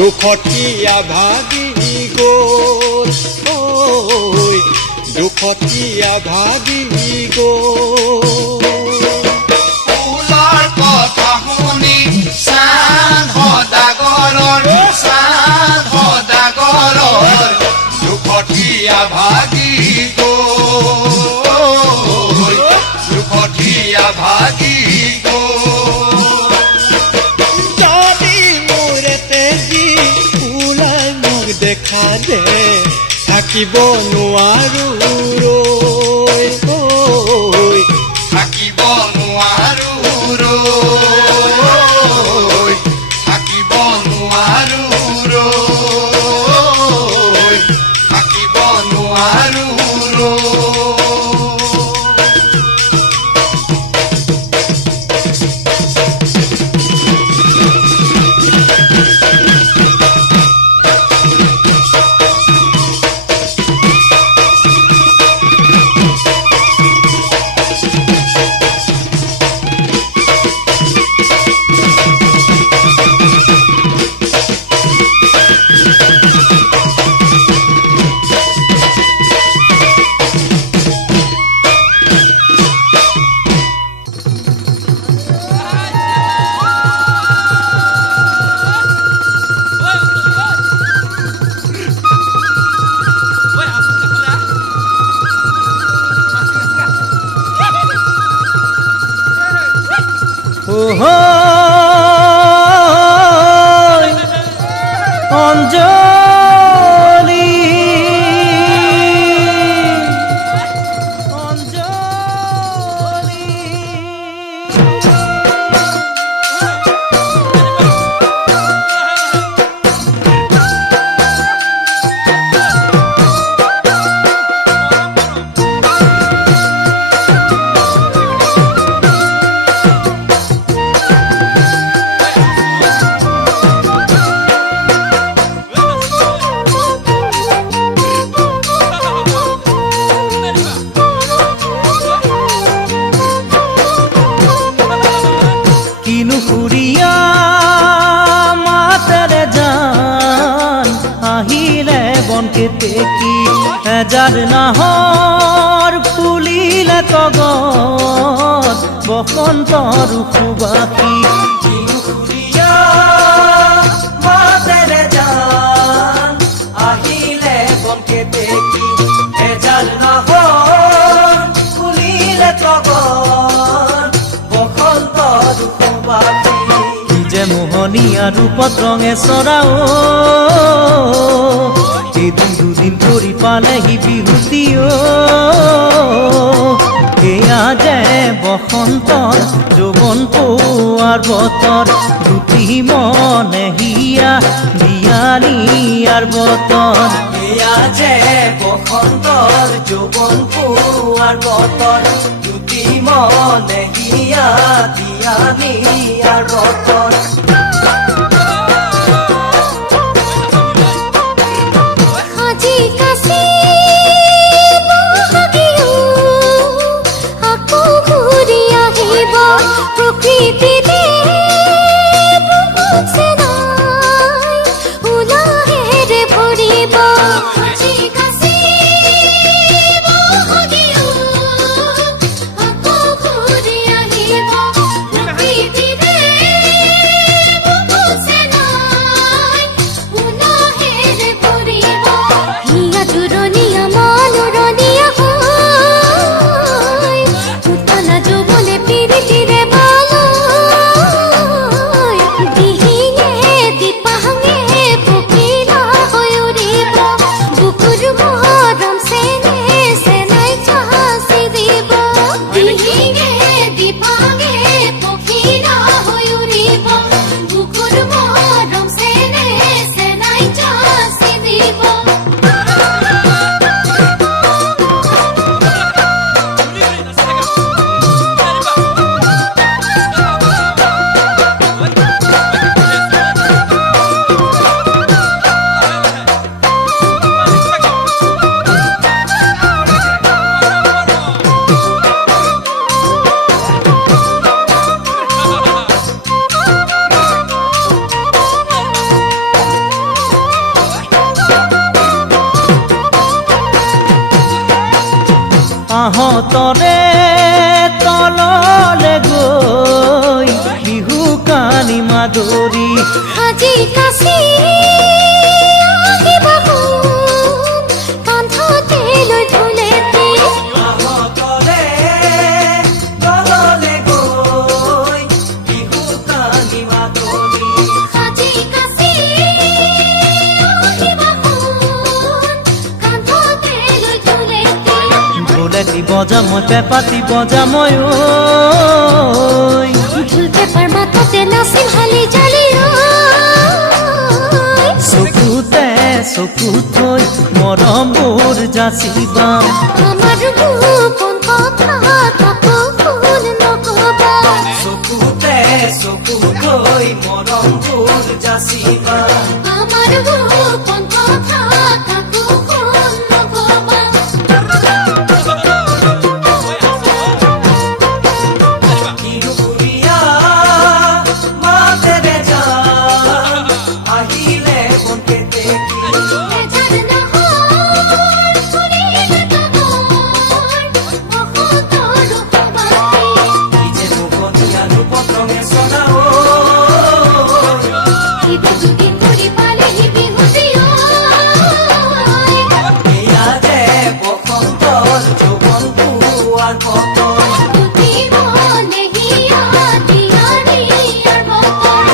দুখতীয়া ভাগি গ'ল দুখতীয়া ভাগি গ'ল ফুলৰ কথা শুনি চান সদাগৰৰ দুখতীয়া ভাগি গ'ল দুখতীয়া ভাগি দেখালে থাকিব নোৱাৰো ৰৈ থাকিব নোৱাৰো ৰৈ থাকিব নোৱাৰো ৰৈ থাকিব নোৱাৰো অঞ্জলি কেতেকী এজাৰ নাহৰ ফুলিলে তগত বসন্তৰ সুবাসী খুৰিয়া মাতেৰে জান আহিলে বনকে দেখি এজাল নহৰ ফুলিলে তগত বসন্ত দুখবাসী যে মোহনীয়া ৰূপত ৰঙে চৰাও এদিন দুদিন কৰি পালেহি বিহুতিও এয়া যে বসন্তৰ যৌৱন পোৱাৰ বতৰ দুটি মনে হিয়া বিয়ানিয়াৰ বতৰ এয়া যে বসন্তৰ যৌৱন পোৱাৰ বতৰ দুটি মনে হিয়া দিয়া নিয়াৰ বতৰ আজি কাছি বহাগিও আকৌ ঘূৰি আহিব প্ৰকৃতি দেৱ চেনাই উলাহেৰে ভৰিব আজি কাছি বহাগিও আকৌ ঘূৰি আহিব প্ৰকৃতি দেৱ চেনাই উলাহেৰে ভৰিব হিয়া জুৰণীয়া মনোৰণীয়া হয় উতলা যৌৱনে পিৰিতিৰে বালয় দিহিঙে দিপাঙে পখিলা হৈ উৰিব বুকুৰ মৰম চেনে চেনাই চাচি দিব দিহিঙে দিপাঙে পখিলা হৈ উৰিব বুকুৰ মৰম চেনে চেনাই চাচি দিব আহঁতৰে তললে গৈ বিহু কানি মাদৰি আজি কাছি আহিব সোণ কান্ধতে লৈ ঢোলেতে আহঁতৰে তললে গৈ বিহু কানি মাতনি আজি কাছি আহিব সোণ কান্ধতে লৈ ঢোলেতে ঢোলেটি বজা মই পেঁপাতি বজা মই ঐ ঢোল পেপাৰ মাততে নাচিম হালি জালি চকুতে চকু থৈ মৰমবোৰ যাচিবা আমাৰ গোপন কথা কাকো ফোন নকবা চকুতে চকু থৈ মৰমবোৰ যাচিবা আমাৰ গোপন কথা কাকো ফোন নকবা খুৰিয়া মাতেৰে জান আহিলে বনকে দেখি এজান নহৰ ফুৰিলে তগৰ বসন্তৰ সুবাসী যে মোহনীয়া ৰূপত ৰঙে চলাও ইটো দুদিন ঘূৰি পালেহি বিহুতিও এয়া যে বসন্তৰ যৌৱন পোৱাৰ বতৰ দুটি মনে হিয়া দিয়া নিয়াৰ বতৰ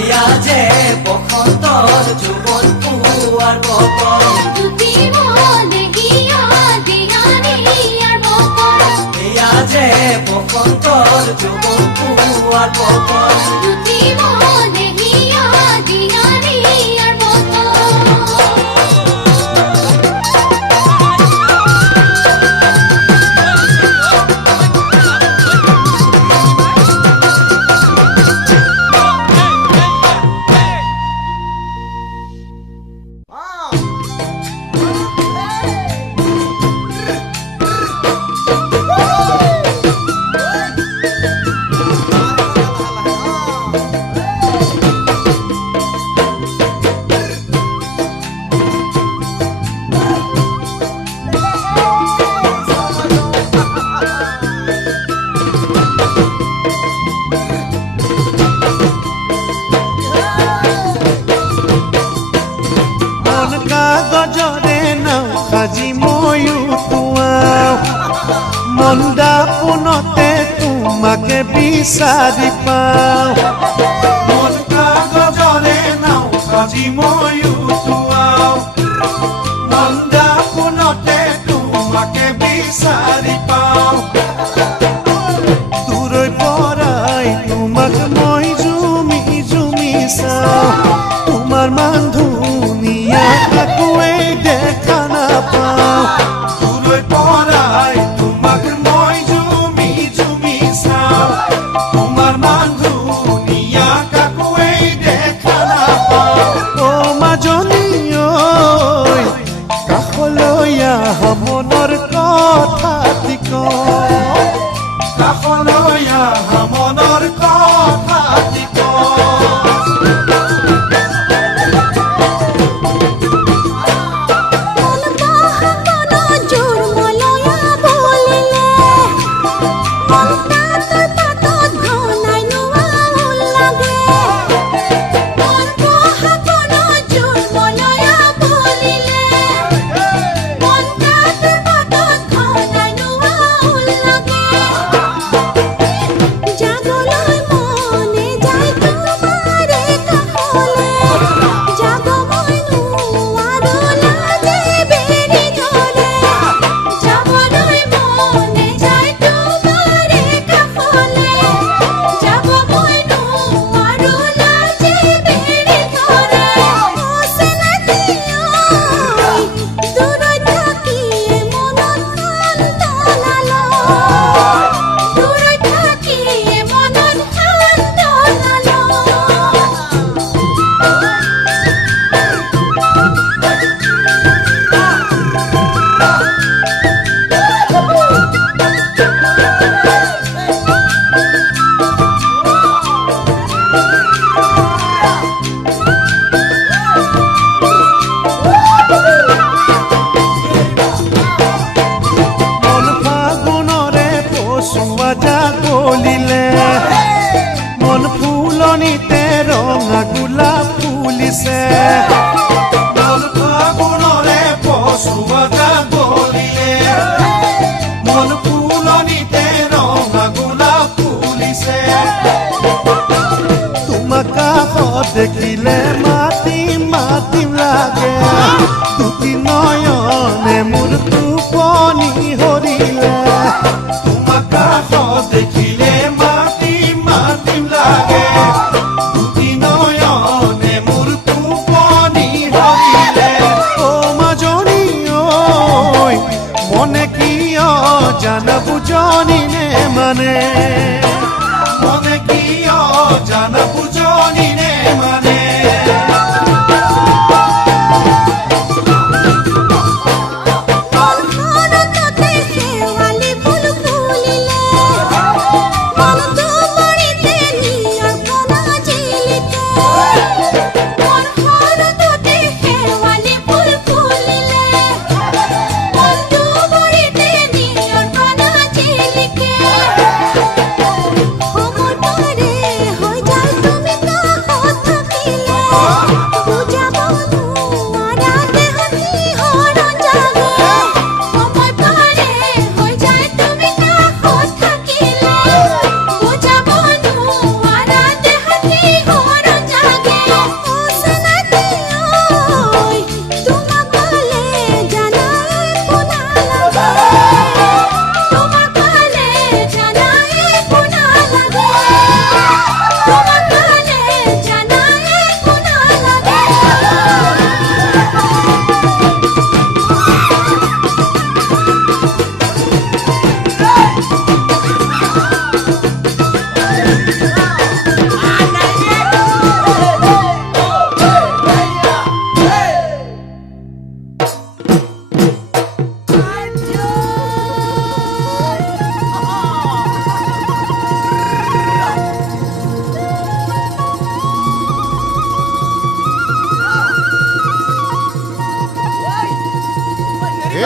এয়া যে বসন্তৰ যৌৱন পোৱাৰ বতৰ দুটি মনে হিয়া দিয়া নিয়াৰ বতৰ এয়া যে বসন্তৰ যৌৱন পোৱাৰ বতৰ দুটি মনে হিয়া দিয়া নিয়াৰ বতৰ মন্দা পোনতে তোমাকে বিচাৰি পাওঁ মন কাগজৰে নাও সাজি মই উঠুৱাও মন্দা পোনতে তোমাকে বিচাৰি পাওঁ দূৰৈ পৰাই তোমাক মই জুমি জুমি চাওঁ তোমাৰ মান ধুনীয়া কাকোৱেই দেখা নাপাওঁ দূৰৈ পৰাই তোমাক মই জুমি জুমি চাওঁ তোমাৰ মান ধুনীয়া কাকোৱেই দেখা নাপাওঁ অ মাজনী ঐ কাষলৈ আহা মনৰ কথাটি কওঁ কাষলৈ আহা মনৰ কথাটি কওঁ মন ফুলনিতে ৰঙা গোলাপ ফুলিছে মন ফাগুনৰে পছুৱা গলিলে মন ফুলনিতে ৰঙা গোলাপ ফুলিছে তোমাক কাষত দেখিলে মাতিম মাতিম লাগে দুটি নয়নে মোৰ টোপনি হৰিলে তোমাক কাষত দেখিলে মাতিম মাতিম লাগে দুটি নয়নে মোৰ টোপনি হৰিলে অ মাজনী ঐ মনে কিয় জানা বুজনি নে মানে মনে কিয় জানা বুজনি নে মানে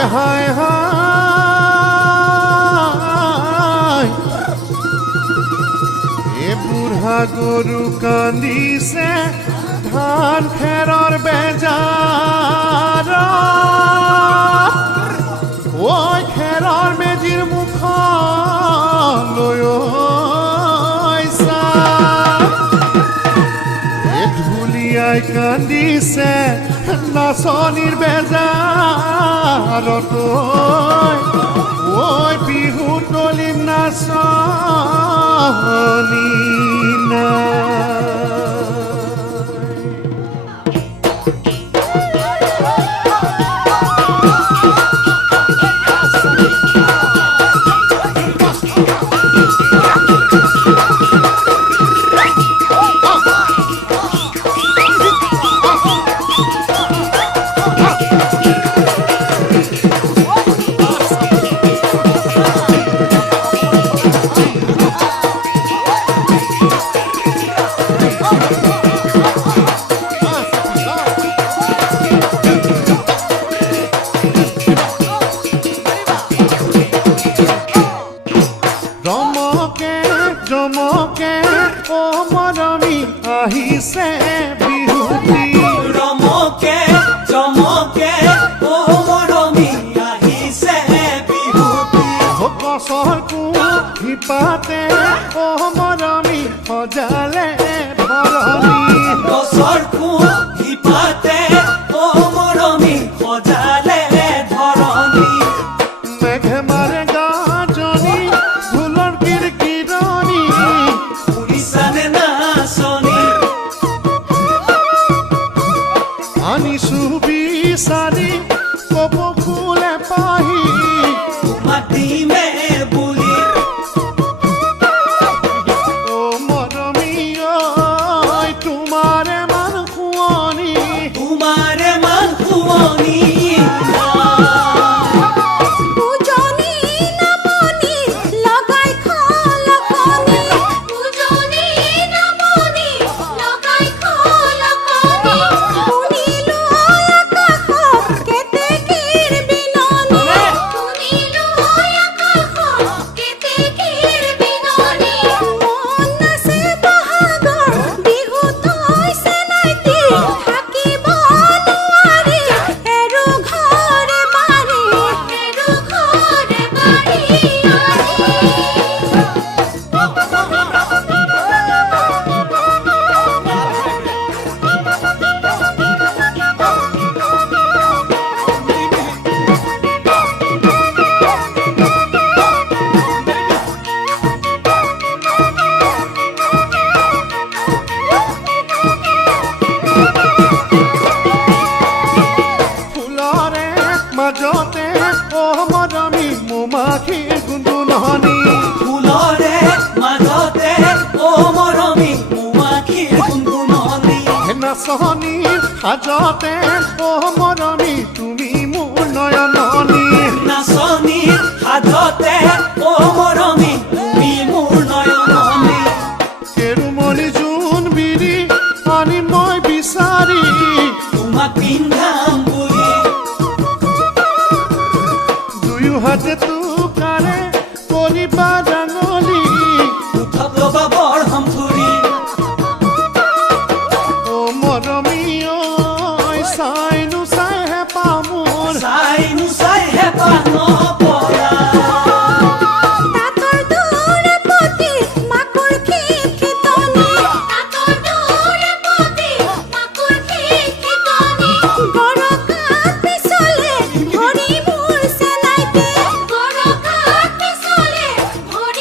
হায় হায় এ বুঢ়া গৰু কান্দিছে ধান খেৰৰ বেজাৰ ঐ খেৰৰ মেজিৰ মুখত কান্দিছে নাচনিৰ বেজাৰত ঐ বিহু তলি নাচনি জমকে ও মৰমী আহিছে বিহুতি ৰমকে জমকে ও মৰমী আহিছে বিহুতি গছৰ কুহিপাতে ও মৰমী সজালে ধৰণী গছৰ কুহিপাতে ও মৰমী সজালে ধৰণী মেঘে মাৰে গাজনি ঢোলৰ কিৰকিৰণি শুনিছানে নাচনি আনিছো বিচাৰি কব ফুলে পাহি মাতিমে বুলি ও মৰমী ঐ তোমাৰে মান শুৱনি তোমাৰে মান শুৱনি উজনি নামনি লগাই খলকনি উজনি নামনি লগাই খলকনি শুনিলো আকাশ কেতেকীৰ বিননি শুনিলো আকাশ কেতেকীৰ বিননি মন আছে বহাগৰ বিহু তইছে নাইতি থাকিব নোৱাৰি এৰু ঘৰে বাৰী এৰু ঘৰে বাৰী ফুলৰে মাজতে ও মৰমী মোমাখীৰ গুণগুণনি ফুলৰে মাজতে ও মৰমী মোমাখীৰ গুণগুণনি নাচনিৰ সাজতে ও মৰমী তুমি মোৰ নয়ননি নাচনীৰ সাজতে ও মৰমী তুমি মোৰ নয়নমণি কেৰুমণি জোনবিৰি আনি মই বিচাৰি তোমাক পিন্ধাম বুলি দুয়ো হাতে তোকাৰে কৰিবা ডাঙলি উঠক ৰবা বৰ হমথুৰি ও মৰমী ঐ চাইনো চাইহে পামোৰ চাইনো চাই হেঁপাহ নপৰা তাতৰ দূৰে পতি মাকুৰ খিতনি তাতৰ দূৰে পতি মাকুৰ খিতনি গৰকাত পিছলে ভৰি মোৰ চেলাইতে গৰকাত পিছলে ভৰি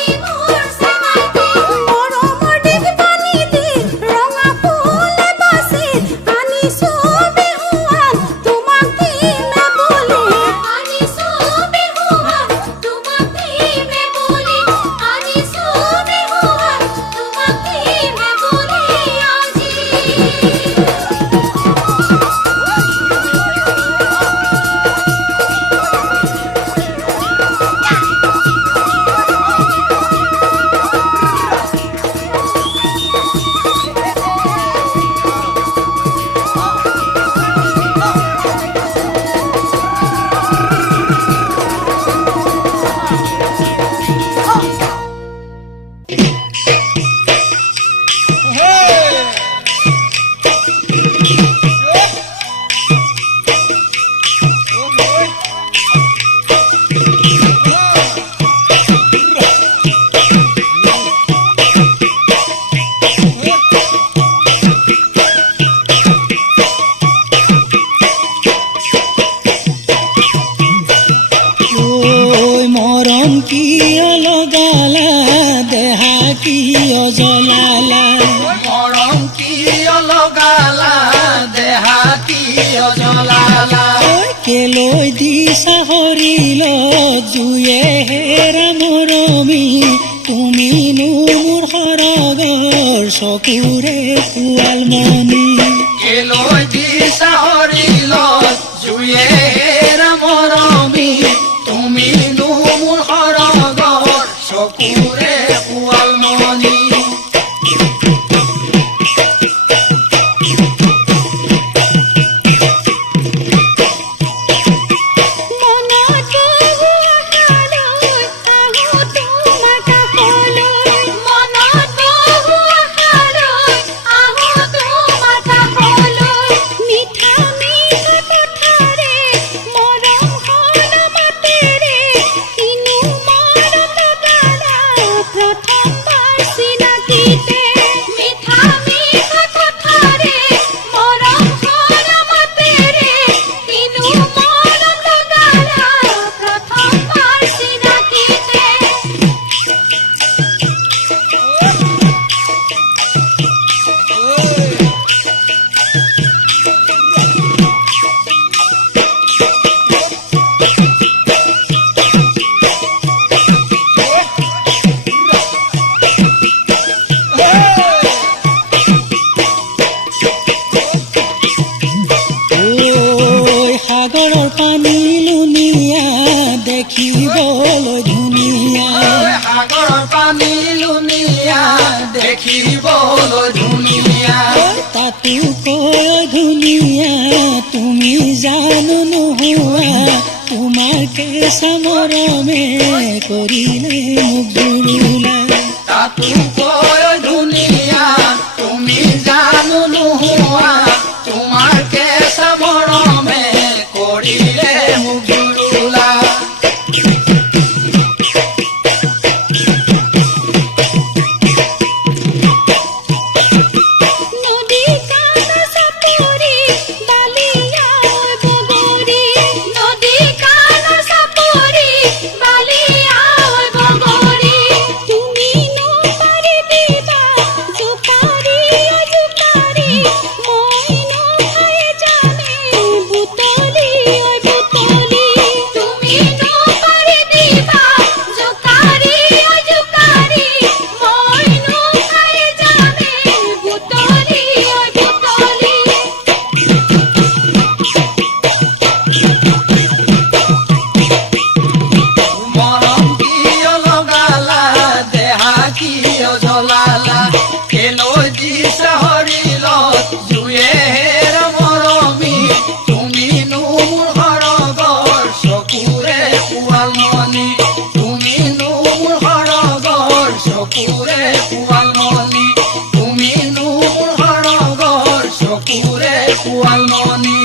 মৰম কিয় লগালা দেহা কিয় জ্বলালা মৰম কিয় লগালা দেহা কিয় জ্বলালা কেলৈ দিছা হৰিল জুয়ে হেৰা মৰমী তুমিনো মোৰ সৰগৰ চকুৰে শুৱালমণি কেলৈ দিছা হৰিল জুয়ে হেৰা মৰমী তুমিনো মোৰ সৰগৰ চকুৰে শুৱালমণি মনত বহু আশালৈ আহো তোমাৰ কাষলৈ মনত বহু আশালৈ আহো তোমাৰ কাষলৈ মিঠা মিঠা কথাৰে মৰম হল মাতেৰে কিনো মৰম লগালা প্ৰথমবাৰ চিনাকিতে মিঠা মিঠা কথাৰে মৰম হল মাতেৰে কিনো মৰম লগালা প্ৰথমবাৰ চিনাকিতে ঐ সাগৰৰ পানী লুনিয়া দেখিবলৈ ধুনীয়া সাগৰৰ পানী লুনিয়া দেখিবলৈ ধুনীয়া তাতোকৈ ধুনীয়া তুমি জানো নোহোৱা তোমাৰ কেঁচা মৰমে কৰিলে মোক জুৰুলা তাতোকৈ ধুনীয়া তুমি জানো নোহোৱা তোমাৰ কেঁচা মৰমে কৰিলে মোক জুৰুলা নদী কাণ চাপৰি বালিয়া বগৰী নদী কাণ চাপৰি বালিয়া বগৰী তুমিনো পাৰি দিবা জোকাৰি জোকাৰি মইনো খাই যামে বুটলি বুটলি তুমিনো পাৰি দিবা জোকাৰি জোকাৰি মইনো খাই যামে বুটলি বুটলি মৰম কিয় লগালা দেহা কিয় জ্বলালা কেলৈ দিছা হৰিলত জুয়ে হেৰা মৰমী তুমিনো মোৰ সৰগৰ চকুৰে শুৱালমণি তুমিনো মোৰ সৰগৰ চকুৰে শুৱালমণি তুমিনো মোৰ সৰগৰ চকুৰে শুৱালমণি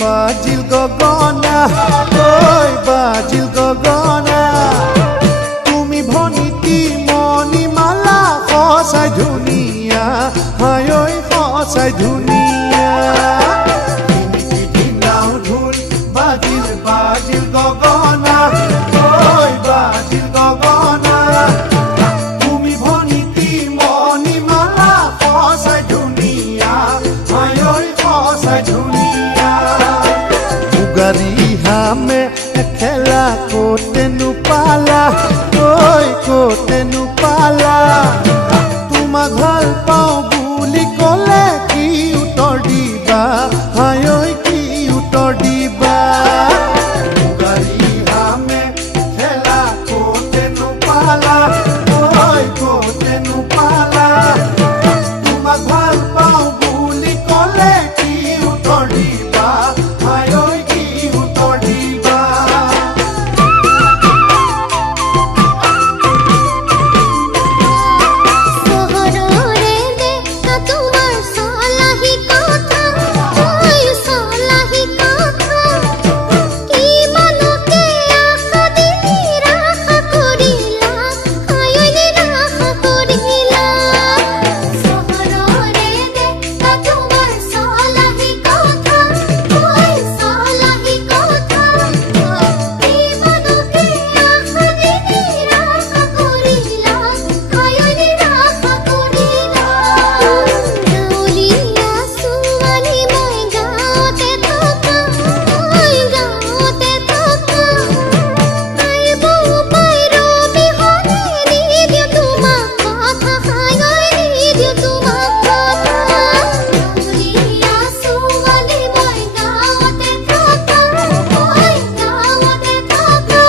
বাজিল গগনা ঐ বাজিল গগনা তুমি ভনিতি মণিমালা সঁচাই ধুনীয়া হাই ঐ সঁচাই ধুনীয়া ঢোল বাজিল হামে খেলা কোটেনো পালা ঐ কোটেনো পালা তোমাক ভাল পাওঁ বুলি ক'লে কি উত্তৰ দিবা হাই ঐ কি উত্তৰ দিবা গাড়ী হামে খেলা কোটেনো পালা ঐ কোটেনো পালা তোমাক ভাল পাওঁ বুলি ক'লে কি উত্তৰ দিবা হাই ঐ কি উত্তৰ দিবা সোহৰৰে দেখা তোমাৰ চলাহি কথা ঐ চলাহি কথা কিমানকে আশা দি নিৰাশা কৰিলা হাই ঐ নিৰাশা কৰিলা সোহৰৰে দেখা তোমাৰ চলাহি কথা ঐ চলাহি কথা কিমানকে আশা দি নিৰাশা কৰিলা হাই ঐ নিৰাশা কৰিলা গাঁৱলীয়া ছোৱালী মই গাঁৱতে থকা ঐ গাঁৱতে থকা আহিব উপায় ৰবিহনে নিদিওঁ তোমাক কথা হাই ঐ নিদিওঁ তোমাক কথা গাঁৱলীয়া ছোৱালী মই গাঁৱতে থকা ঐ গাঁৱতে থকা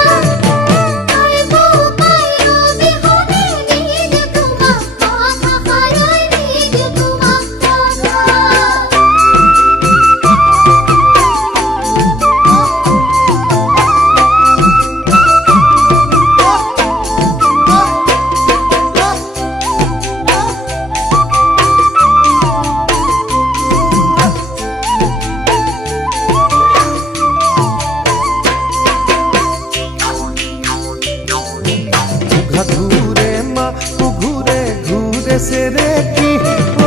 আহিব উপায় ৰবিহনে নিদিওঁ তোমাক কথা হাই ঐ নিদিওঁ তোমাক কথা ঘুরে মা ঘুরে ঘুরে সেরে কি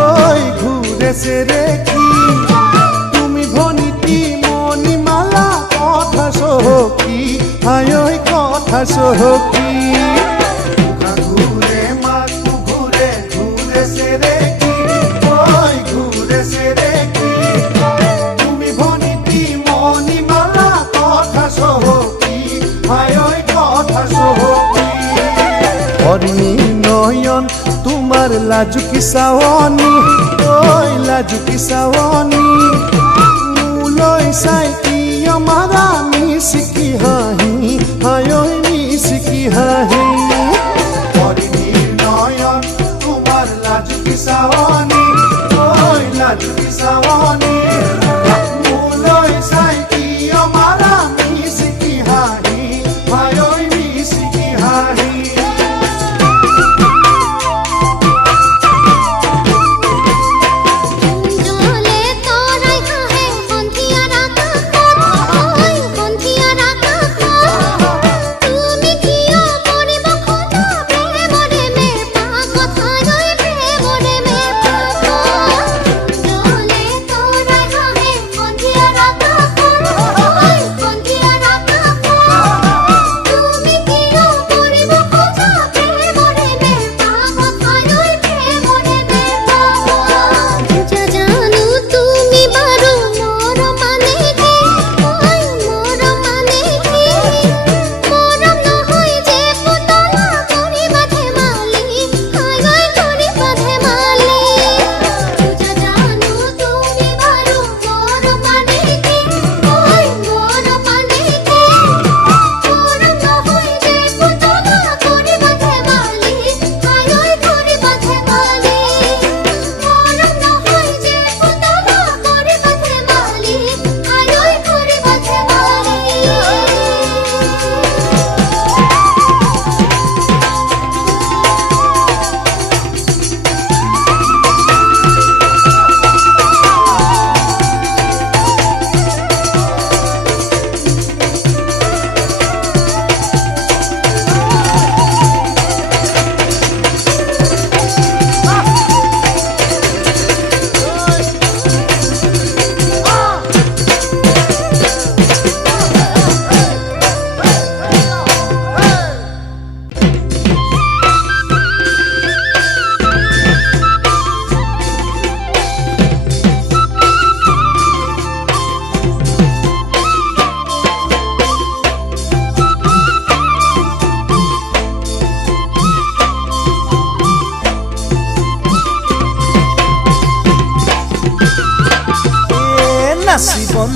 ওই ঘুরে সেরে কি তুমি ভনিতি মণিমালা কথা সহকি হাই ওই কথা সহকি ঘুরে মা ঘুরে ঘুরে সেরে কি ওই ঘুরে সেরে কি তুমি ভনিতি মণিমালা কথা সহকি হাই ওই কথা সহকি হরিণী নয়ন তোমার লাজুকি চাৱনী ঐ লাজুকি চাৱনী মোলৈ চাই কিয় মাৰা মিচিকি হাঁহি হাই ঐ মিচিকি হাঁহি হৰিণী নয়ন তোমাৰ লাজুকি চাৱনী ঐ লাজুকি চাৱনী মোলৈ চাই কিয় মাৰা মিচিকি হাঁহি হাই ঐ মিচিকি হাঁহি জলে তৰাই হাঁহে সন্ধিয়াৰ আকাশত ঐ সন্ধিয়াৰ আকাশত তুমি কিয় কৰিব খোজা প্ৰেমৰে মেৰ পাকত হাই ঐ প্ৰেমৰে মেৰ পাকত জলে তৰাই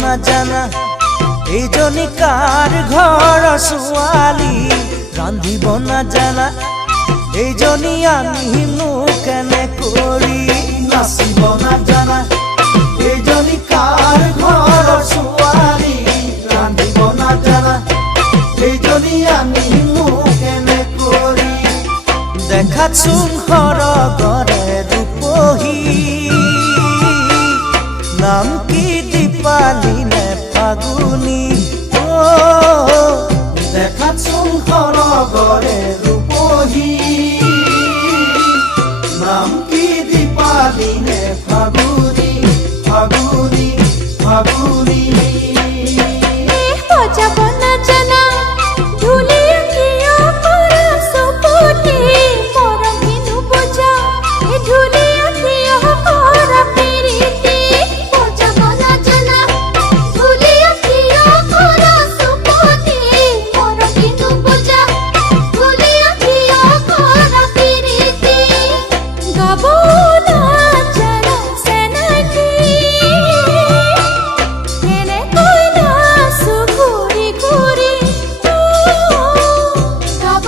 নাজানা এইজনী কাৰ ঘৰৰ ছোৱালী ৰান্ধিব নাজানা এইজনী আনিনো কেনে কৰি নাচিব নাজানা এইজনী কাৰ ঘৰৰ ছোৱালী ৰান্ধিব নাজানা এইজনী আনিনো কেনে কৰি দেখাত চোন সৰগৰে ৰূপহী নাম কি দীপালি নে ফাগুনী দেখাত চোন সৰগৰে ৰূপহী নাম কি দীপালি নে ফাগুনী ফাগুনী ফাগুনী বজাব নাজানা ঢুলিয়া কিয় কৰা চুপুতি মৰমিনো বজা ঢুলিয়া কিয় কৰা পিৰিতি বজাব নাজানা ঢুলিয়া কিয় কৰা চুপুতি মৰমিনো বজা ঢুলিয়া কিয় কৰা পিৰিতি গাব নাজানা চেনাকি কেনেকৈ নাচো ঘূৰি ঘূৰি গাব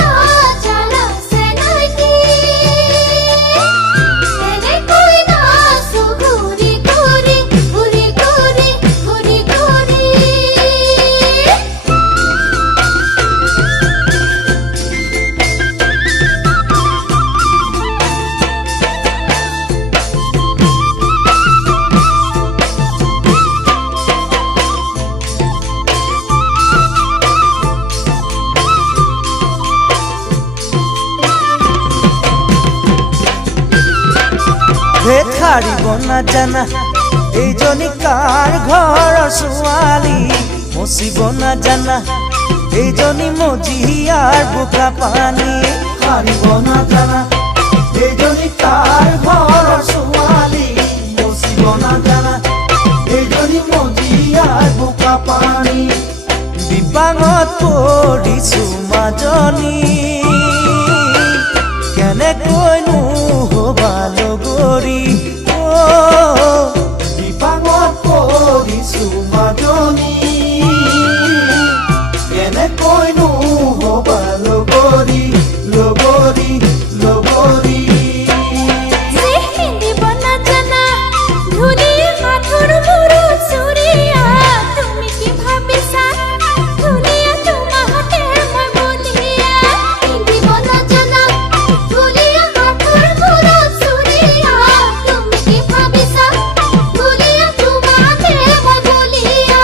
নাজানা চেনাকি কেনেকৈ নাচো ঘূৰি ঘূৰি ঘূৰি ঘূৰি ঘূৰি ঘূৰি ভেদ হাৰিব নাজানা এইজনী কাৰ ঘৰৰ ছোৱালী মচিব নাজানা এইজনী মজিয়াৰ বোকা পানী হাৰিব নাজানা এইজনী কাৰ ঘৰৰ ছোৱালী মচিব নাজানা এইজনী মজিয়াৰ বোকা পানী বিপাঙত পৰিছো মাজনী কেনেকৈনো হবা লগৰী বিপাঙত পৰিছো মাজনী কেনেকৈনো হবা লগৰী লগৰী লগৰী পিন্ধিব নাজানা ধুনীয়া কাঠৰ মূৰত চুৰিয়া তুমি কি ভাবিছা ধুনীয়া তোমাতে মই বলিয়া পিন্ধিব নাজানা ধুনীয়া কাঠৰ মূৰত চুৰিয়া তুমি কি ভাবিছা ধুনীয়া তোমাতে মই বলিয়া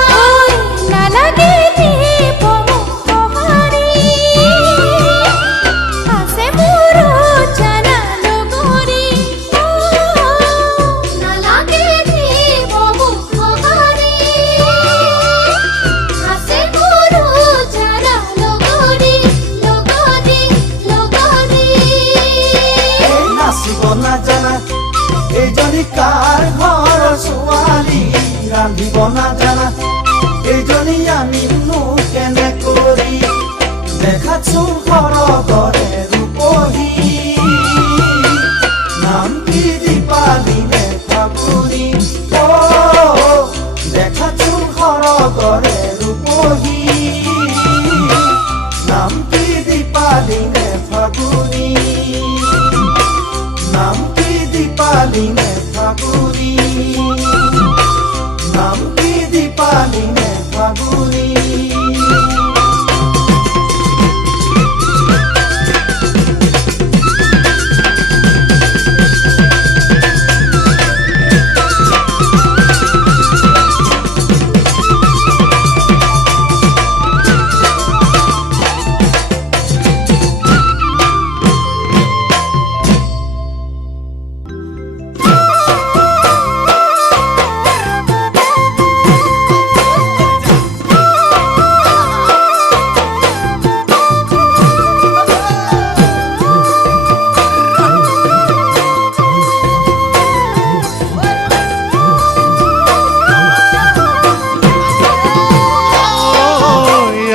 নালাগে দিব সহাৰি আছে মোৰ জানা লগৰী নালাগে দিব সহাৰি আছে মোৰ জানা লগৰী লগৰী লগৰী এই নাচিব নাজানা এইজনী কাৰ ঘৰৰ ছোৱালী ৰান্ধিব নাজানা এইজনী আনিনো কেনে কৰি দেখাত চোন সৰগৰে ৰূপহী নাম কি দীপালি নে ফাগুনী দেখাত চোন সৰগৰে ৰূপহী নাম কি দীপালি নে ফাগুনী নাম কি দীপালি নে ফাগুনী নাম কি দীপালি নে ফাগুনী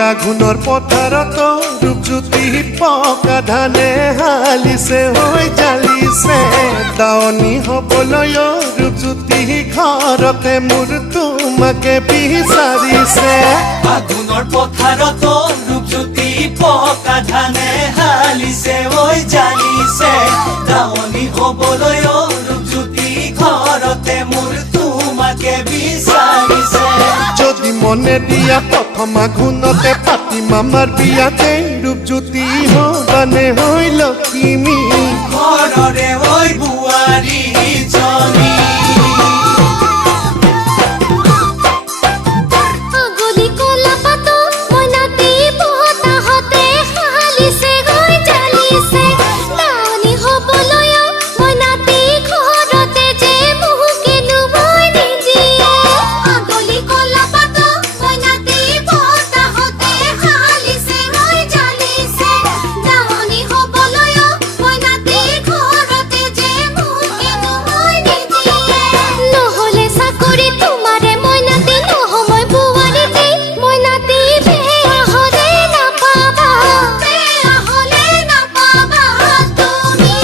আঘোণৰ পথাৰত ৰূপজ্যোতি পকা ধানে হালিছে হৈ জালিছে দাৱনী হ'বলৈ ৰূপজ্যোতি ঘৰতে মোৰ তোমাৰ তোমাকে বিচাৰিছে আগুনৰ পথাৰত ৰূপজ্যোতি পকা ধানে হালিছে ঐ জালিছে দাৱনী হ'বলৈ ৰূপজ্যোতি ঘৰতে মোৰ তোমাকে বিচাৰিছে যদি মনে দিয়া প্ৰথম আঘোণতে পাতিম আমাৰ বিয়াতে ৰূপজ্যোতি হবানে হৈ লখিমী ঘৰৰে ঐ বোৱাৰী জনী আগলি কলা পাত মইনাতি বতাহতে হালিছে গৈ জালিছে দাৱনী হ'বলৈ মইনাতি ঘৰতে যে মুকেনো মই নিজিয়ে আগলি কলা পাত মইনাতি বতাহতে হালিছে গৈ জালিছে দাৱনী হ'বলৈ মইনাতি ঘৰতে যে মুকেনো মই নিজিয়ে নহ'লে চাকৰি তোমাৰে মইনাতি নহ'মই বোৱাৰীতে মইনাতি বেয়া হ'লে নাপাবা তুমি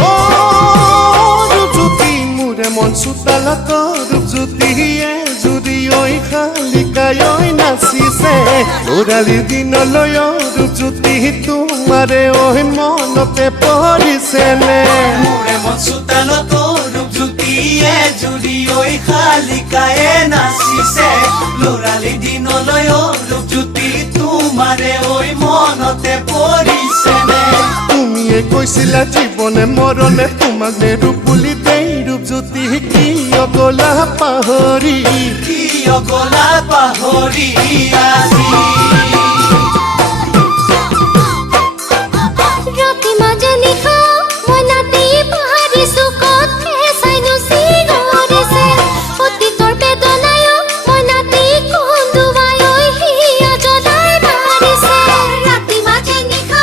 অ ৰূপজ্যোতি মোৰে মন চোতালত ৰূপজ্যোতিয়ে যদি ঐ শালিকাই ঐ নাচিছে ওৰালিৰ দিনলৈ ৰূপজ্যোতি তোমাৰে ঐ মনতে পৰিছেনে মোৰে মন চোতালত ৰূপজ্যোতিয়ে জুৰি ঐ শালিকায়ে নাচিছে ল'ৰালি দিনলৈ ৰূপজ্যোতি তোমাৰে ঐ মনতে পৰিছেনে তুমিয়ে কৈছিলা জীৱনে মৰণে তোমাক নেৰু বুলি দেই ৰূপজ্যোতি কিয় গলা পাহৰি কিয় গলা পাহৰি আজি ৰাতি মাজে নিশা মইনাতি পাহৰিছো ক'ত চাইনো চিগৰিছে অতীতৰ বেদনাই মইনাতি কন্দুৱাই হিয়া জ্বলাই মাৰিছে ৰাতি মাজে নিশা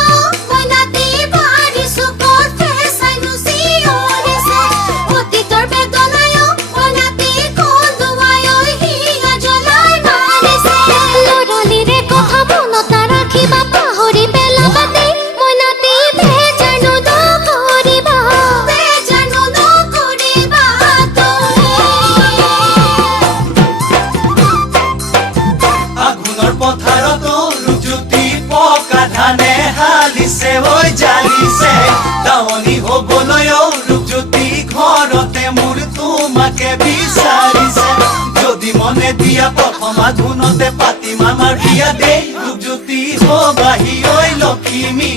মইনাতি পাহৰিছো ক'ত চাইনো চিগৰিছে অতীতৰ বেদনাই মইনাতি কন্দুৱাই হিয়া জ্বলাই মাৰিছে ল'ৰালিৰে কথা মনত ৰাখিবা পাহৰি পেলাবা দেই মইনাতি বেজানো নকৰিবা আঘোণৰ পথাৰত ৰূপজ্যোতি পকা ধানে হালিছে ঐ জালিছে দাৱনী হ'বলৈ ৰূপজ্যোতি ঘৰতে মোৰ তোমাকে বিচাৰিছে যদি মনে দিয়া প্ৰথম আঘোণতে পাতিম আমাৰ বিয়া দেই ৰূপজ্যোতি হবাহি ঐ লখিমী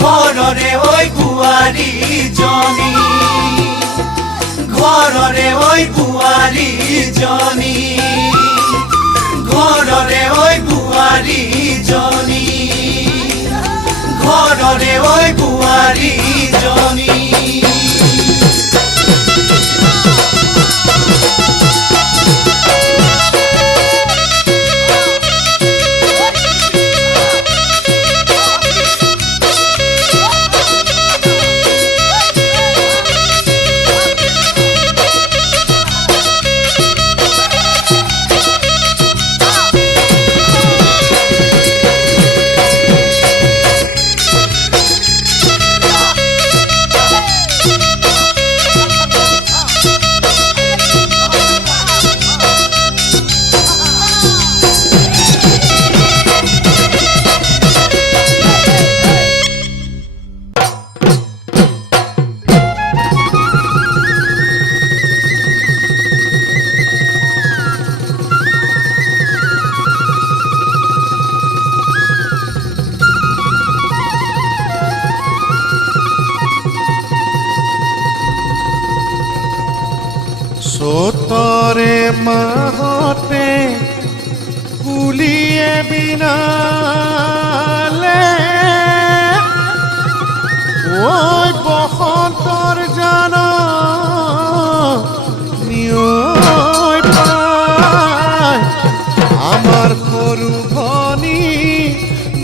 ঘৰৰে ঐ বোৱাৰী জনী ঘৰৰে ঐ বোৱাৰী জনী ঘৰৰে ঐ বোৱাৰী জনী ঘৰৰে ঐ বোৱাৰী জনী চ'তৰে মাহতে কুলিয়ে বিনালে ঐ বসন্তৰ জান নিয়ৈ পাই আমাৰ সৰু ভনী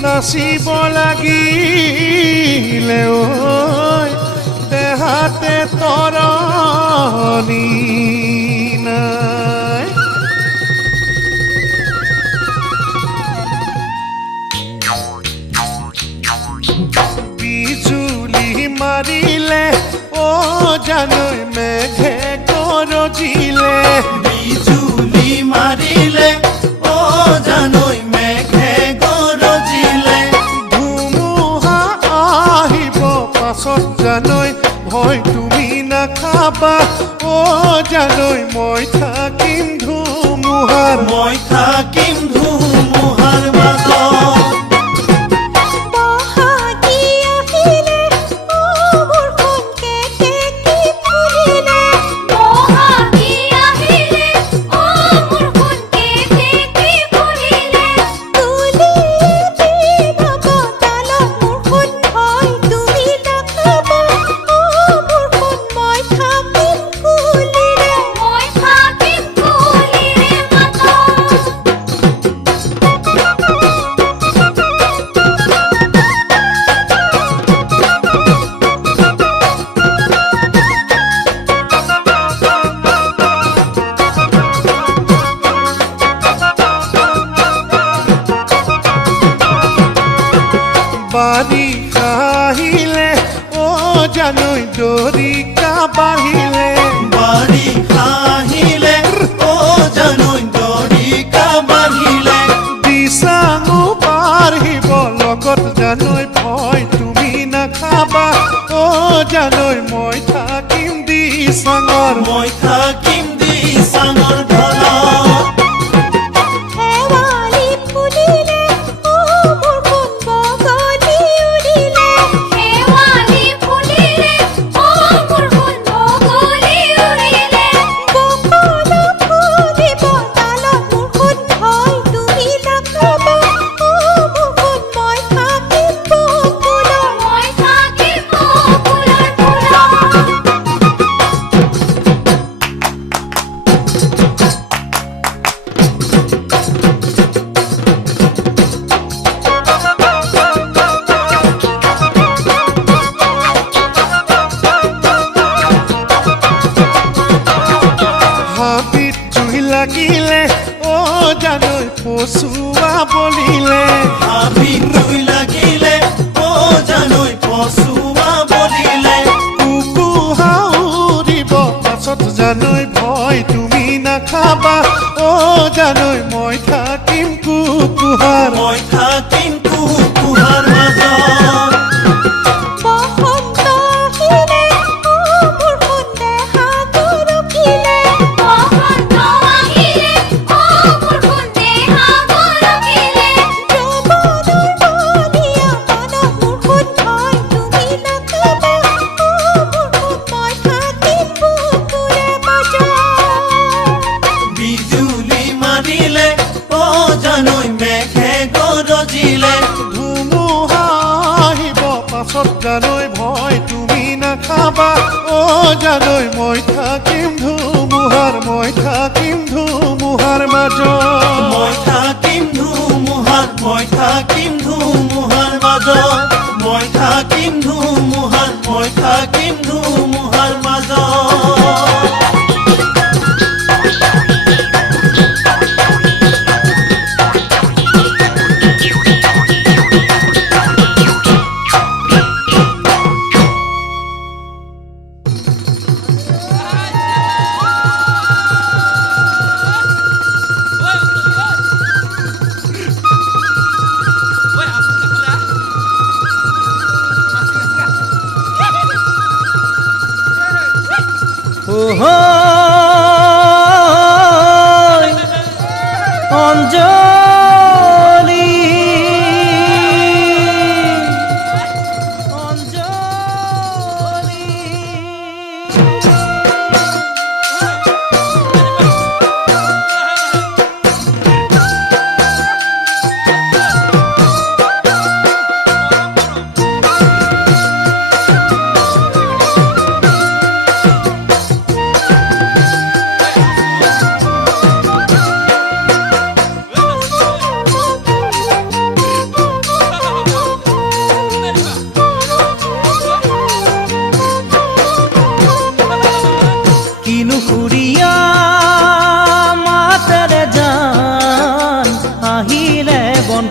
নাচিব লাগিলে ঐ দেহাতে তৰ সলনি নাই বিজুলি মাৰিলে অ জানৈ মেঘে গৰজিলে বিজুলি মাৰিলে অ জানৈ মেঘে গৰজিলে ধুমুহা আহিব পাছত জানৈ ভয় তুমি নাখাবা অ জানৈ মই থাকিম ধুমুহাৰ মই থাকিম ধুমুহাৰ মাজত বহাগী আহিলে ও মোৰ সোণ কেতেকী ফুলিলে বহাগী আহিলে ও মোৰ সোণ কেতেকী ফুলিলে তুলি বিনব তালত মোৰ সোণ ভয় তুমি নাখাবা ও মোৰ সোণ মই থাকিম কুলিৰে মাজত বাৰিষা আহিলে অ জানৈ দৰিকা বাঢ়িলে বাৰিষা আহিলে অ জানৈ দৰিকা বাঢ়িলে দিচাঙো বাঢ়িব লগত জানৈ ভয় তুমি নাখাবা অ জানৈ মই থাকিম দিচাঙৰ মই থাকিম দিচাঙৰ ঘৰত শেৱালি ফুলিলে ও মোৰ সোণ বগলী উৰিলে শেৱালি ফুলিলে ও মোৰ সোণ বগলী উৰিলে বকুল ফুলিব তালত মোৰ সোণ ভয় তুমি নাখাবা ও মোৰ সোণ মই থাকিম বকুলৰ ফুলত হাবিত জুই লাগিলে অ জানৈ পচুৱা বলিলে হাবিত জুই লাগিলে অ জানৈ পচুৱা বলিলে কুকুহা উৰিব পাছত জানৈ ভয় তুমি নাখাবা অ জানৈ মই থাকিম কুকুহাৰ মই থাকিম কুকুহাৰ মাজত বসন্ত আহিলে ও মোৰ সোণ দেহা গৰকিলে বসন্ত আহিলে ও মোৰ সোণ দেহা গৰকিলে যৌৱনৰ বলিয়া মনত মোৰ সোণ ভয় তুমি নাখাবা ও মোৰ সোণ মই থাকিম বুকুৰে মাজত বিজুলি মাৰিলে অ জানৈ মেঘে গৰজিলে ধুমুহা আহিব পাছত জানৈ ভয় তুমি নাখাবা অ জানৈ মই থাকিম ধুমুহাৰ মাজত মই থাকিম ধুমুহাৰ মই থাকিম ধুমুহাৰ মাজত মই থাকিম ধুমুহাৰ মই থাকিম ধুমুহাৰ মাজত ওহো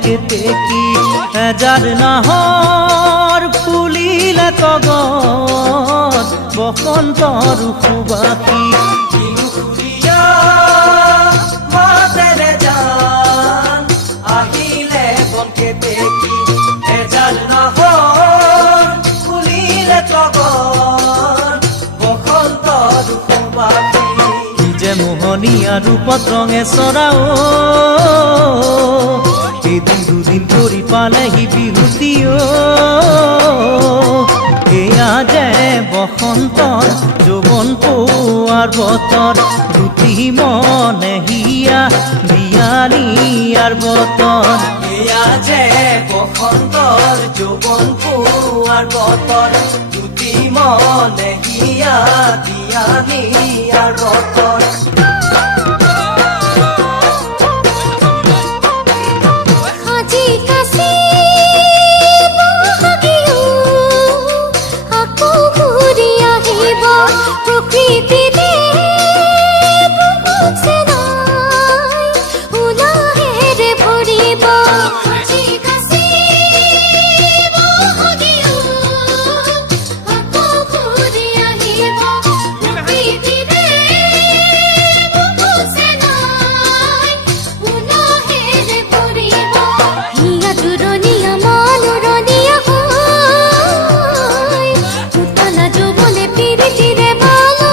কেতেকী এজাৰ নাহৰ ফুলিলে তগত বসন্তৰ সুবাসী খুৰীয়া মাতেৰে জান আহিলে বনকে দেখি এজাল নহৰ ফুলিলে তগৰ বসন্ত দুখবাসী কি যে মোহনীয়া ৰূপত ৰঙে চৰাও এদিন দুদিন কৰি পালেহি বিহুতিও এয়া যে বসন্তৰ যৌৱন পোৱাৰ বতৰ দুটি মনে হিয়া বিয়ানিয়াৰ বতৰ এয়া যে বসন্তৰ যৌৱন পোৱাৰ বতৰ দুটি মনে হিয়া দিয়া নিয়াৰ বতৰ আজি কাছি বহাগিও আকৌ ঘূৰি আহিব প্ৰকৃতিতে বহুত চেনাই উলাহেৰে ভৰিব আজি কাছি বহাগিও আকৌ ঘূৰি আহিব প্ৰকৃতিতে বহুত চেনাই উলাহেৰে ভৰিব হিয়া জুৰণীয়া মনোৰণীয়া হৈ উতলা যৌৱনে পিৰিতিৰে বালৈ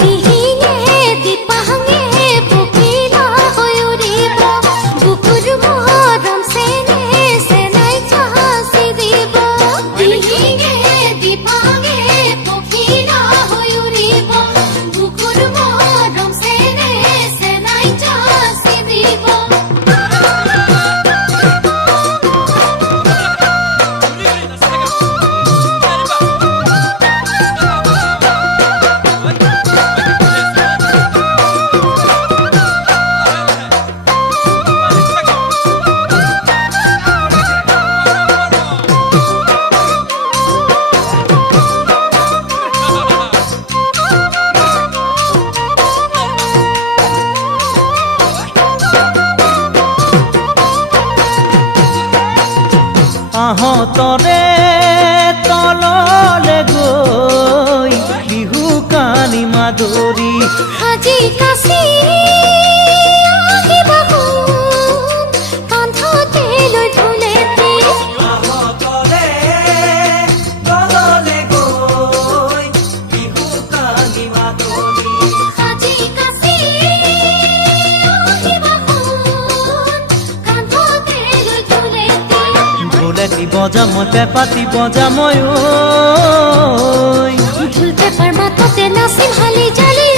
দিহিঙে দিপাঙে পখিলা হৈ উৰিব বুকুৰ মৰম চেনে চেনাই চাচি দিব দিহিঙে দিপাঙে পখিলা হৈ উৰিব বুকুৰ মৰম চেনে চেনাই চাচি দিব আহঁতৰে তললে গৈ বিহু কানি মাদৰি আজি কাছি আহিব সোণ কান্ধতে লৈ ফুলেতে আহঁতৰে তললে গৈ বিহু কানি মাদলি আজি কাছি আহিব সোণ কান্ধতে লৈ ফুলেতে ঢোলেটি বজা মই পেঁপাতি বজা মই ঐ ঢোল পেপাৰ মাততে নাচিম হালি জালি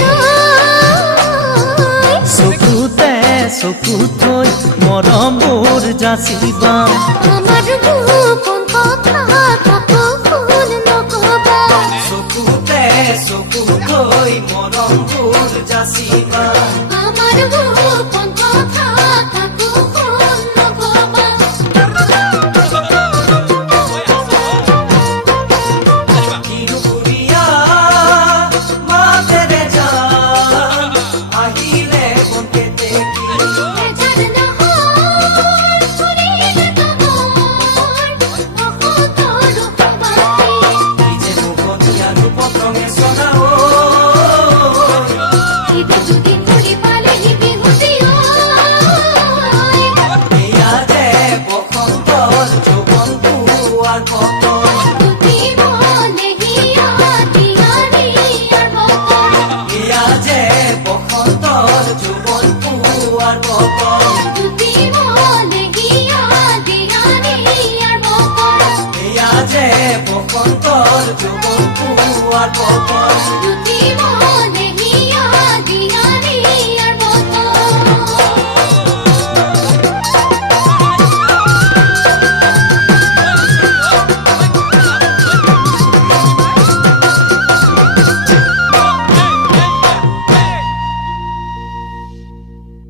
চকুতে চকু থৈ মৰমবোৰ যাচিবা আমাৰ গোপন কথা কাকো শুন নকবা চকুতে চকু থৈ মৰমবোৰ যাচিবা আমাৰ গোপন কথা কাকো শুন নকবা খুৰীয়া মাতেৰে জান আহিলে বনকে দেখি এজাৰ নহৰ ফুৰিলে তগৰ বসন্তৰ সুবাসী কি যে মোহনীয়া ৰূপত ৰঙে চৰাও এদিন দুদিন কৰি পালেহি বিহুতিও এয়া যে বসন্তৰ যৌৱন পোৱাৰ বতৰ দুটি মনে হিয়া দিয়া নিয়াৰ বতৰ এয়া যে বসন্তৰ যৌৱন পোৱাৰ বতৰ দুটি মনে হিয়া দিয়া নিয়াৰ বতৰ এয়া যে বসন্তৰ যৌৱন পোৱাৰ বতৰ দুটি মনে